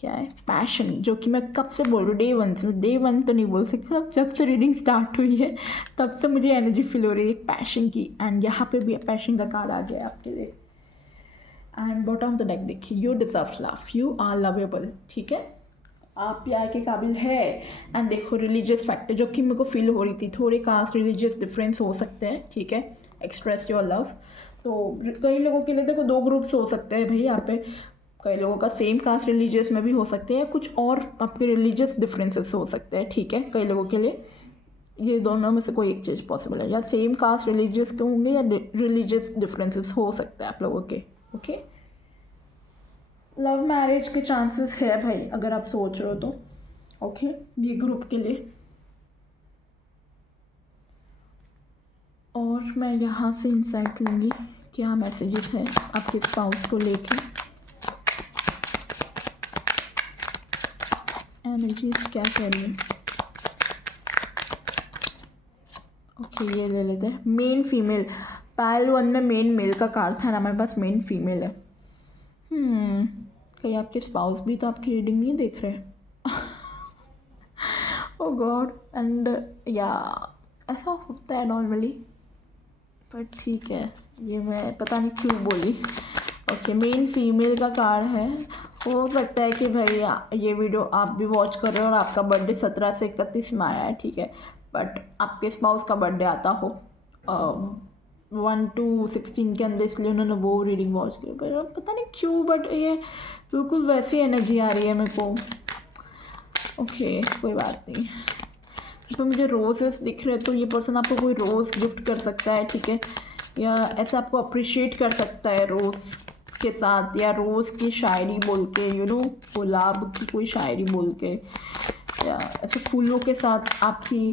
क्या है। पैशन, जो कि मैं कब से बोल रही हूँ, डे वन तो नहीं बोल सकती, अब जब से रीडिंग स्टार्ट हुई है तब से मुझे एनर्जी फील हो रही है पैशन की। एंड यहाँ पे भी पैशन का कार्ड आ गया आपके लिए। And bottom of the deck देखिए, you deserve love, you are lovable, ठीक है। आप प्यार के काबिल है। एंड देखो रिलीजियस फैक्टर, जो कि मेरे को फील हो रही थी, थोड़े कास्ट रिलीजियस डिफरेंस हो सकते हैं, ठीक है। Express your love. तो कई लोगों के लिए देखो दो ग्रुप्स हो सकते हैं भाई यहाँ पे। कई लोगों का सेम कास्ट रिलीजियस में भी हो सकते हैं, कुछ और आपके रिलीजियस डिफरेंसेस हो सकते हैं, ठीक है। कई लोगों के लिए ये दोनों में से कोई एक चीज़ पॉसिबल है, या सेम कास्ट रिलीजियस के होंगे या रिलीजियस डिफरेंसेस हो सकते हैं आप लोगों के, ओके। लव मैरिज के चांसेस है भाई, अगर आप सोच रहे हो तो, ओके। ये ग्रुप के लिए। और मैं यहाँ से इंसाइट लूँगी क्या मैसेजेस है आपके स्पाउस को लेके। एनर्जीज क्या कह रही है, ओके। ये ले लेते हैं मेन फीमेल। पायल वन में मेन मेल का कार्ड था ना, हमारे पास मेन फीमेल है। कहीं आपके स्पाउस भी तो आपकी रीडिंग नहीं देख रहे ओ गॉड। एंड या ऐसा होता है नॉर्मली, पर ठीक है, ये मैं पता नहीं क्यों बोली। ओके, मेन फीमेल का कार्ड है। हो सकता है कि भाई ये वीडियो आप भी वॉच कर रहे हो और आपका बर्थडे 17 से 31 में आया है, ठीक है। बट आपके स्पाउस का बर्थडे आता हो 1 to 16 के अंदर, इसलिए उन्होंने वो रीडिंग वॉच की। पर पता नहीं क्यों, बट ये बिल्कुल वैसी एनर्जी आ रही है मेरे को। ओके, कोई बात नहीं। तो मुझे रोजेस दिख रहे हैं, तो ये पर्सन आपको कोई रोज़ गिफ्ट कर सकता है, ठीक है। या ऐसा आपको अप्रिशिएट कर सकता है रोज़ के साथ, या रोज़ की शायरी बोल के, गुलाब की कोई शायरी बोल के, या ऐसे फूलों के साथ आपकी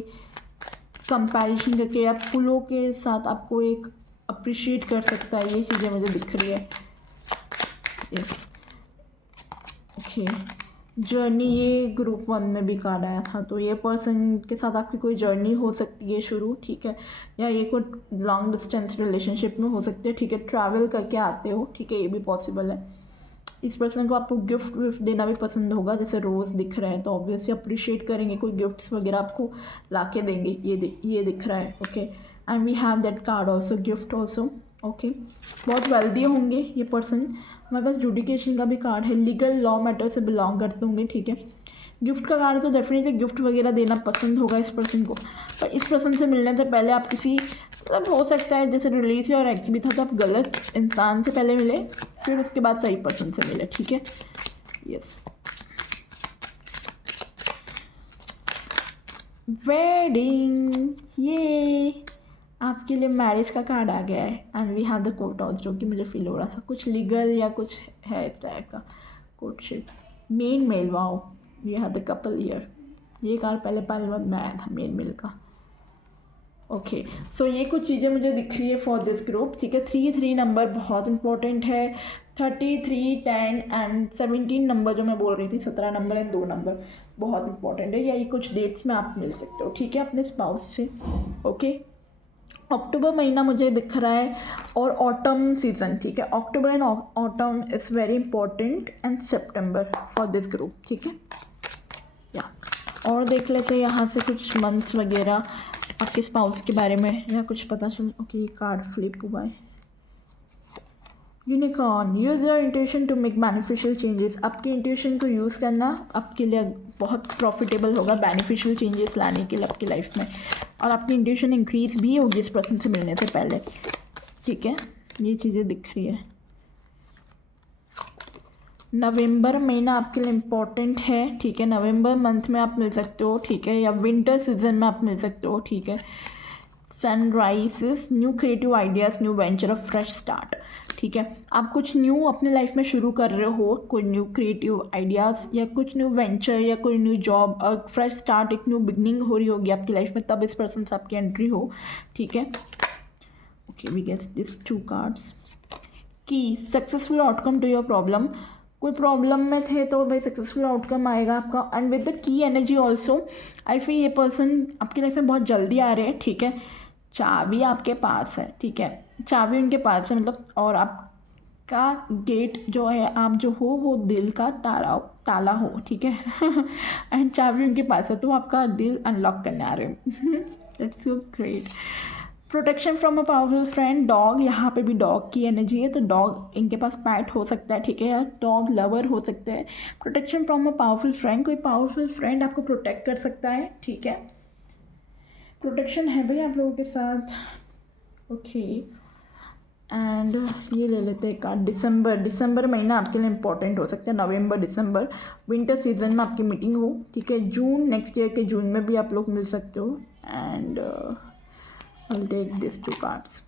कंपैरिजन करके, या फूलों के साथ आपको एक अप्रिशिएट कर सकता है। ये चीज़ें मुझे दिख रही है। Yes, okay. जर्नी, ये ग्रुप 1 में भी कार्ड आया था, तो ये पर्सन के साथ आपकी कोई जर्नी हो सकती है शुरू, ठीक है। या ये कोई लॉन्ग डिस्टेंस रिलेशनशिप में हो सकते हैं, ठीक है। ट्रैवल करके आते हो, ठीक है, ये भी पॉसिबल है। इस पर्सन को आपको गिफ्ट विफ्ट देना भी पसंद होगा, जैसे रोज़ दिख रहे हैं तो ऑब्वियसली अप्रिशिएट करेंगे, कोई गिफ्ट्स वगैरह आपको ला के देंगे। ये दिख रहा है, okay. And we have that card also, gift also, okay. बहुत वेल्दी होंगे ये पर्सन। हमारे पास जुडिकेशन का भी कार्ड है, लीगल लॉ मैटर से बिलोंग करते होंगे, ठीक है। गिफ्ट का कार्ड है, तो डेफिनेटली गिफ्ट वगैरह देना पसंद होगा इस पर्सन को। पर इस पर्सन से मिलने से पहले आप किसी, मतलब हो सकता है जैसे रिलीज और एक्स भी था, तो आप गलत इंसान से पहले मिले, फिर उसके बाद सही पर्सन से मिले, ठीक है। यस, वेडिंग, ये आपके लिए मैरिज का कार्ड आ गया है। And we have the courthouse, जो कि मुझे फील हो रहा था कुछ लीगल या कुछ है इस टाइप का courtship. Main male, wow, we have the couple year. ये कार्ड पहले में आया था मेन मेल का, ओके। सो ये कुछ चीज़ें मुझे दिख रही है फॉर दिस ग्रुप, ठीक है। 3 नंबर बहुत इंपॉर्टेंट है। 33, 10 एंड 17 नंबर जो मैं बोल रही थी, 17 नंबर एंड 2 नंबर बहुत इंपॉर्टेंट है। या ये कुछ डेट्स में आप मिल सकते हो, ठीक है, अपने स्पाउस से, ओके। अक्टूबर महीना मुझे दिख रहा है और ऑटम सीज़न, ठीक है। October and autumn is very important and September for this group, ठीक है। या और देख लेते हैं यहाँ से कुछ मंथ्स वगैरह आपके स्पाउस के बारे में या कुछ पता चले। ओके, कार्ड फ्लिप हुआ है। Unicorn, use your intuition to make beneficial changes. आपके इंट्यूशन को यूज़ करना आपके लिए बहुत प्रॉफिटेबल होगा बेनिफिशियल चेंजेस लाने के लिए आपकी लाइफ में, और आपकी इंट्यूशन इंक्रीज भी होगी इस पर्सन से मिलने से पहले, ठीक है। ये चीज़ें दिख रही है। नवंबर महीना आपके लिए इम्पॉर्टेंट है, ठीक है। नवंबर मंथ में आप मिल सकते हो, ठीक है, या विंटर सीजन में आप मिल सकते हो, ठीक है। Sunrise, new creative ideas, new venture, of fresh start, ठीक है। आप कुछ न्यू अपने लाइफ में शुरू कर रहे हो, कोई न्यू क्रिएटिव आइडियाज़ या कुछ न्यू वेंचर या कोई न्यू जॉब, और फ्रेश स्टार्ट, एक न्यू बिगनिंग हो रही होगी आपकी लाइफ में, तब इस पर्सन से आपकी एंट्री हो, ठीक है। Okay, we get this 2 cards. Key successful outcome to your problem. कोई प्रॉब्लम में थे तो भाई सक्सेसफुल आउटकम आएगा आपका। And with the key energy also I feel ये पर्सन आपकी लाइफ में बहुत जल्दी आ रहे हैं, ठीक है। चाबी आपके पास है, ठीक है, चाबी उनके पास है, मतलब, और आपका गेट जो है, आप जो हो वो दिल का ताला हो, ठीक है। एंड चाबी उनके पास है, तो आपका दिल अनलॉक करने आ रहे हैं। That's so great. Protection from a powerful friend, dog, यहाँ पे भी डॉग की एनर्जी है, तो डॉग इनके पास पैट हो सकता है, ठीक है, या डॉग लवर हो सकते हैं। Protection from a powerful friend, कोई पावरफुल फ्रेंड आपको प्रोटेक्ट कर सकता है, ठीक है। प्रोटेक्शन है भाई आप लोगों के साथ, ओके। एंड ये ले लेते हैं कार्ड। दिसंबर महीना आपके लिए इंपॉर्टेंट हो सकता है। नवंबर, दिसंबर, विंटर सीजन में आपकी मीटिंग हो, ठीक है। जून, नेक्स्ट ईयर के जून में भी आप लोग मिल सकते हो। And I will take this 2 cards.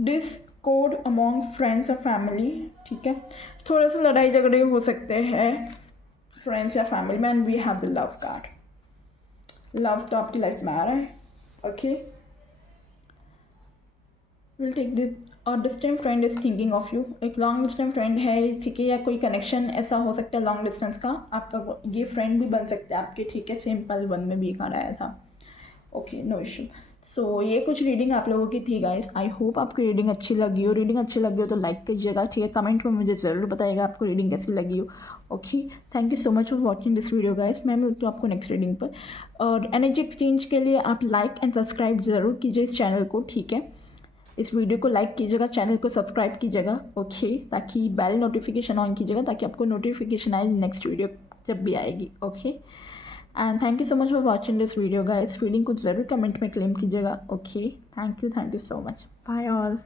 Discord among friends और फैमिली, ठीक है। थोड़े से लड़ाई झगड़े हो सकते हैं फ्रेंड्स या फैमिली में। And we have the love card. Love तो आपकी लाइफ में आ रहा है, ओके। Will take this. और distant friend is thinking of you, एक लॉन्ग डिस्टेंस फ्रेंड है, ठीक है, या कोई कनेक्शन ऐसा हो सकता है लॉन्ग डिस्टेंस का, आपका ये फ्रेंड भी बन सकता है आपके, ठीक है। सिंपल 1 में भी कार्ड आया था, ओके, नो इशू। सो ये कुछ रीडिंग आप लोगों की थी गाइस। आई होप आपको रीडिंग अच्छी लगी हो। रीडिंग अच्छी लगी हो तो लाइक कीजिएगा, ठीक है। कमेंट में मुझे ज़रूर बताइएगा आपको रीडिंग कैसी लगी हो, okay. Thank you so much for watching this video guys. मैं मिलती हूँ आपको नेक्स्ट रीडिंग पर। और एनर्जी एक्सचेंज के लिए आप लाइक एंड सब्सक्राइब ज़रूर कीजिए इस चैनल को, ठीक है। इस वीडियो को लाइक कीजिएगा, चैनल को सब्सक्राइब कीजिएगा, ओके, ताकि बेल नोटिफिकेशन ऑन कीजिएगा, ताकि आपको नोटिफिकेशन आए नेक्स्ट वीडियो जब भी आएगी, okay. And thank you so much for watching this video guys. Reading को ज़रूर कमेंट में क्लेम कीजिएगा, okay. Thank you so much, bye all.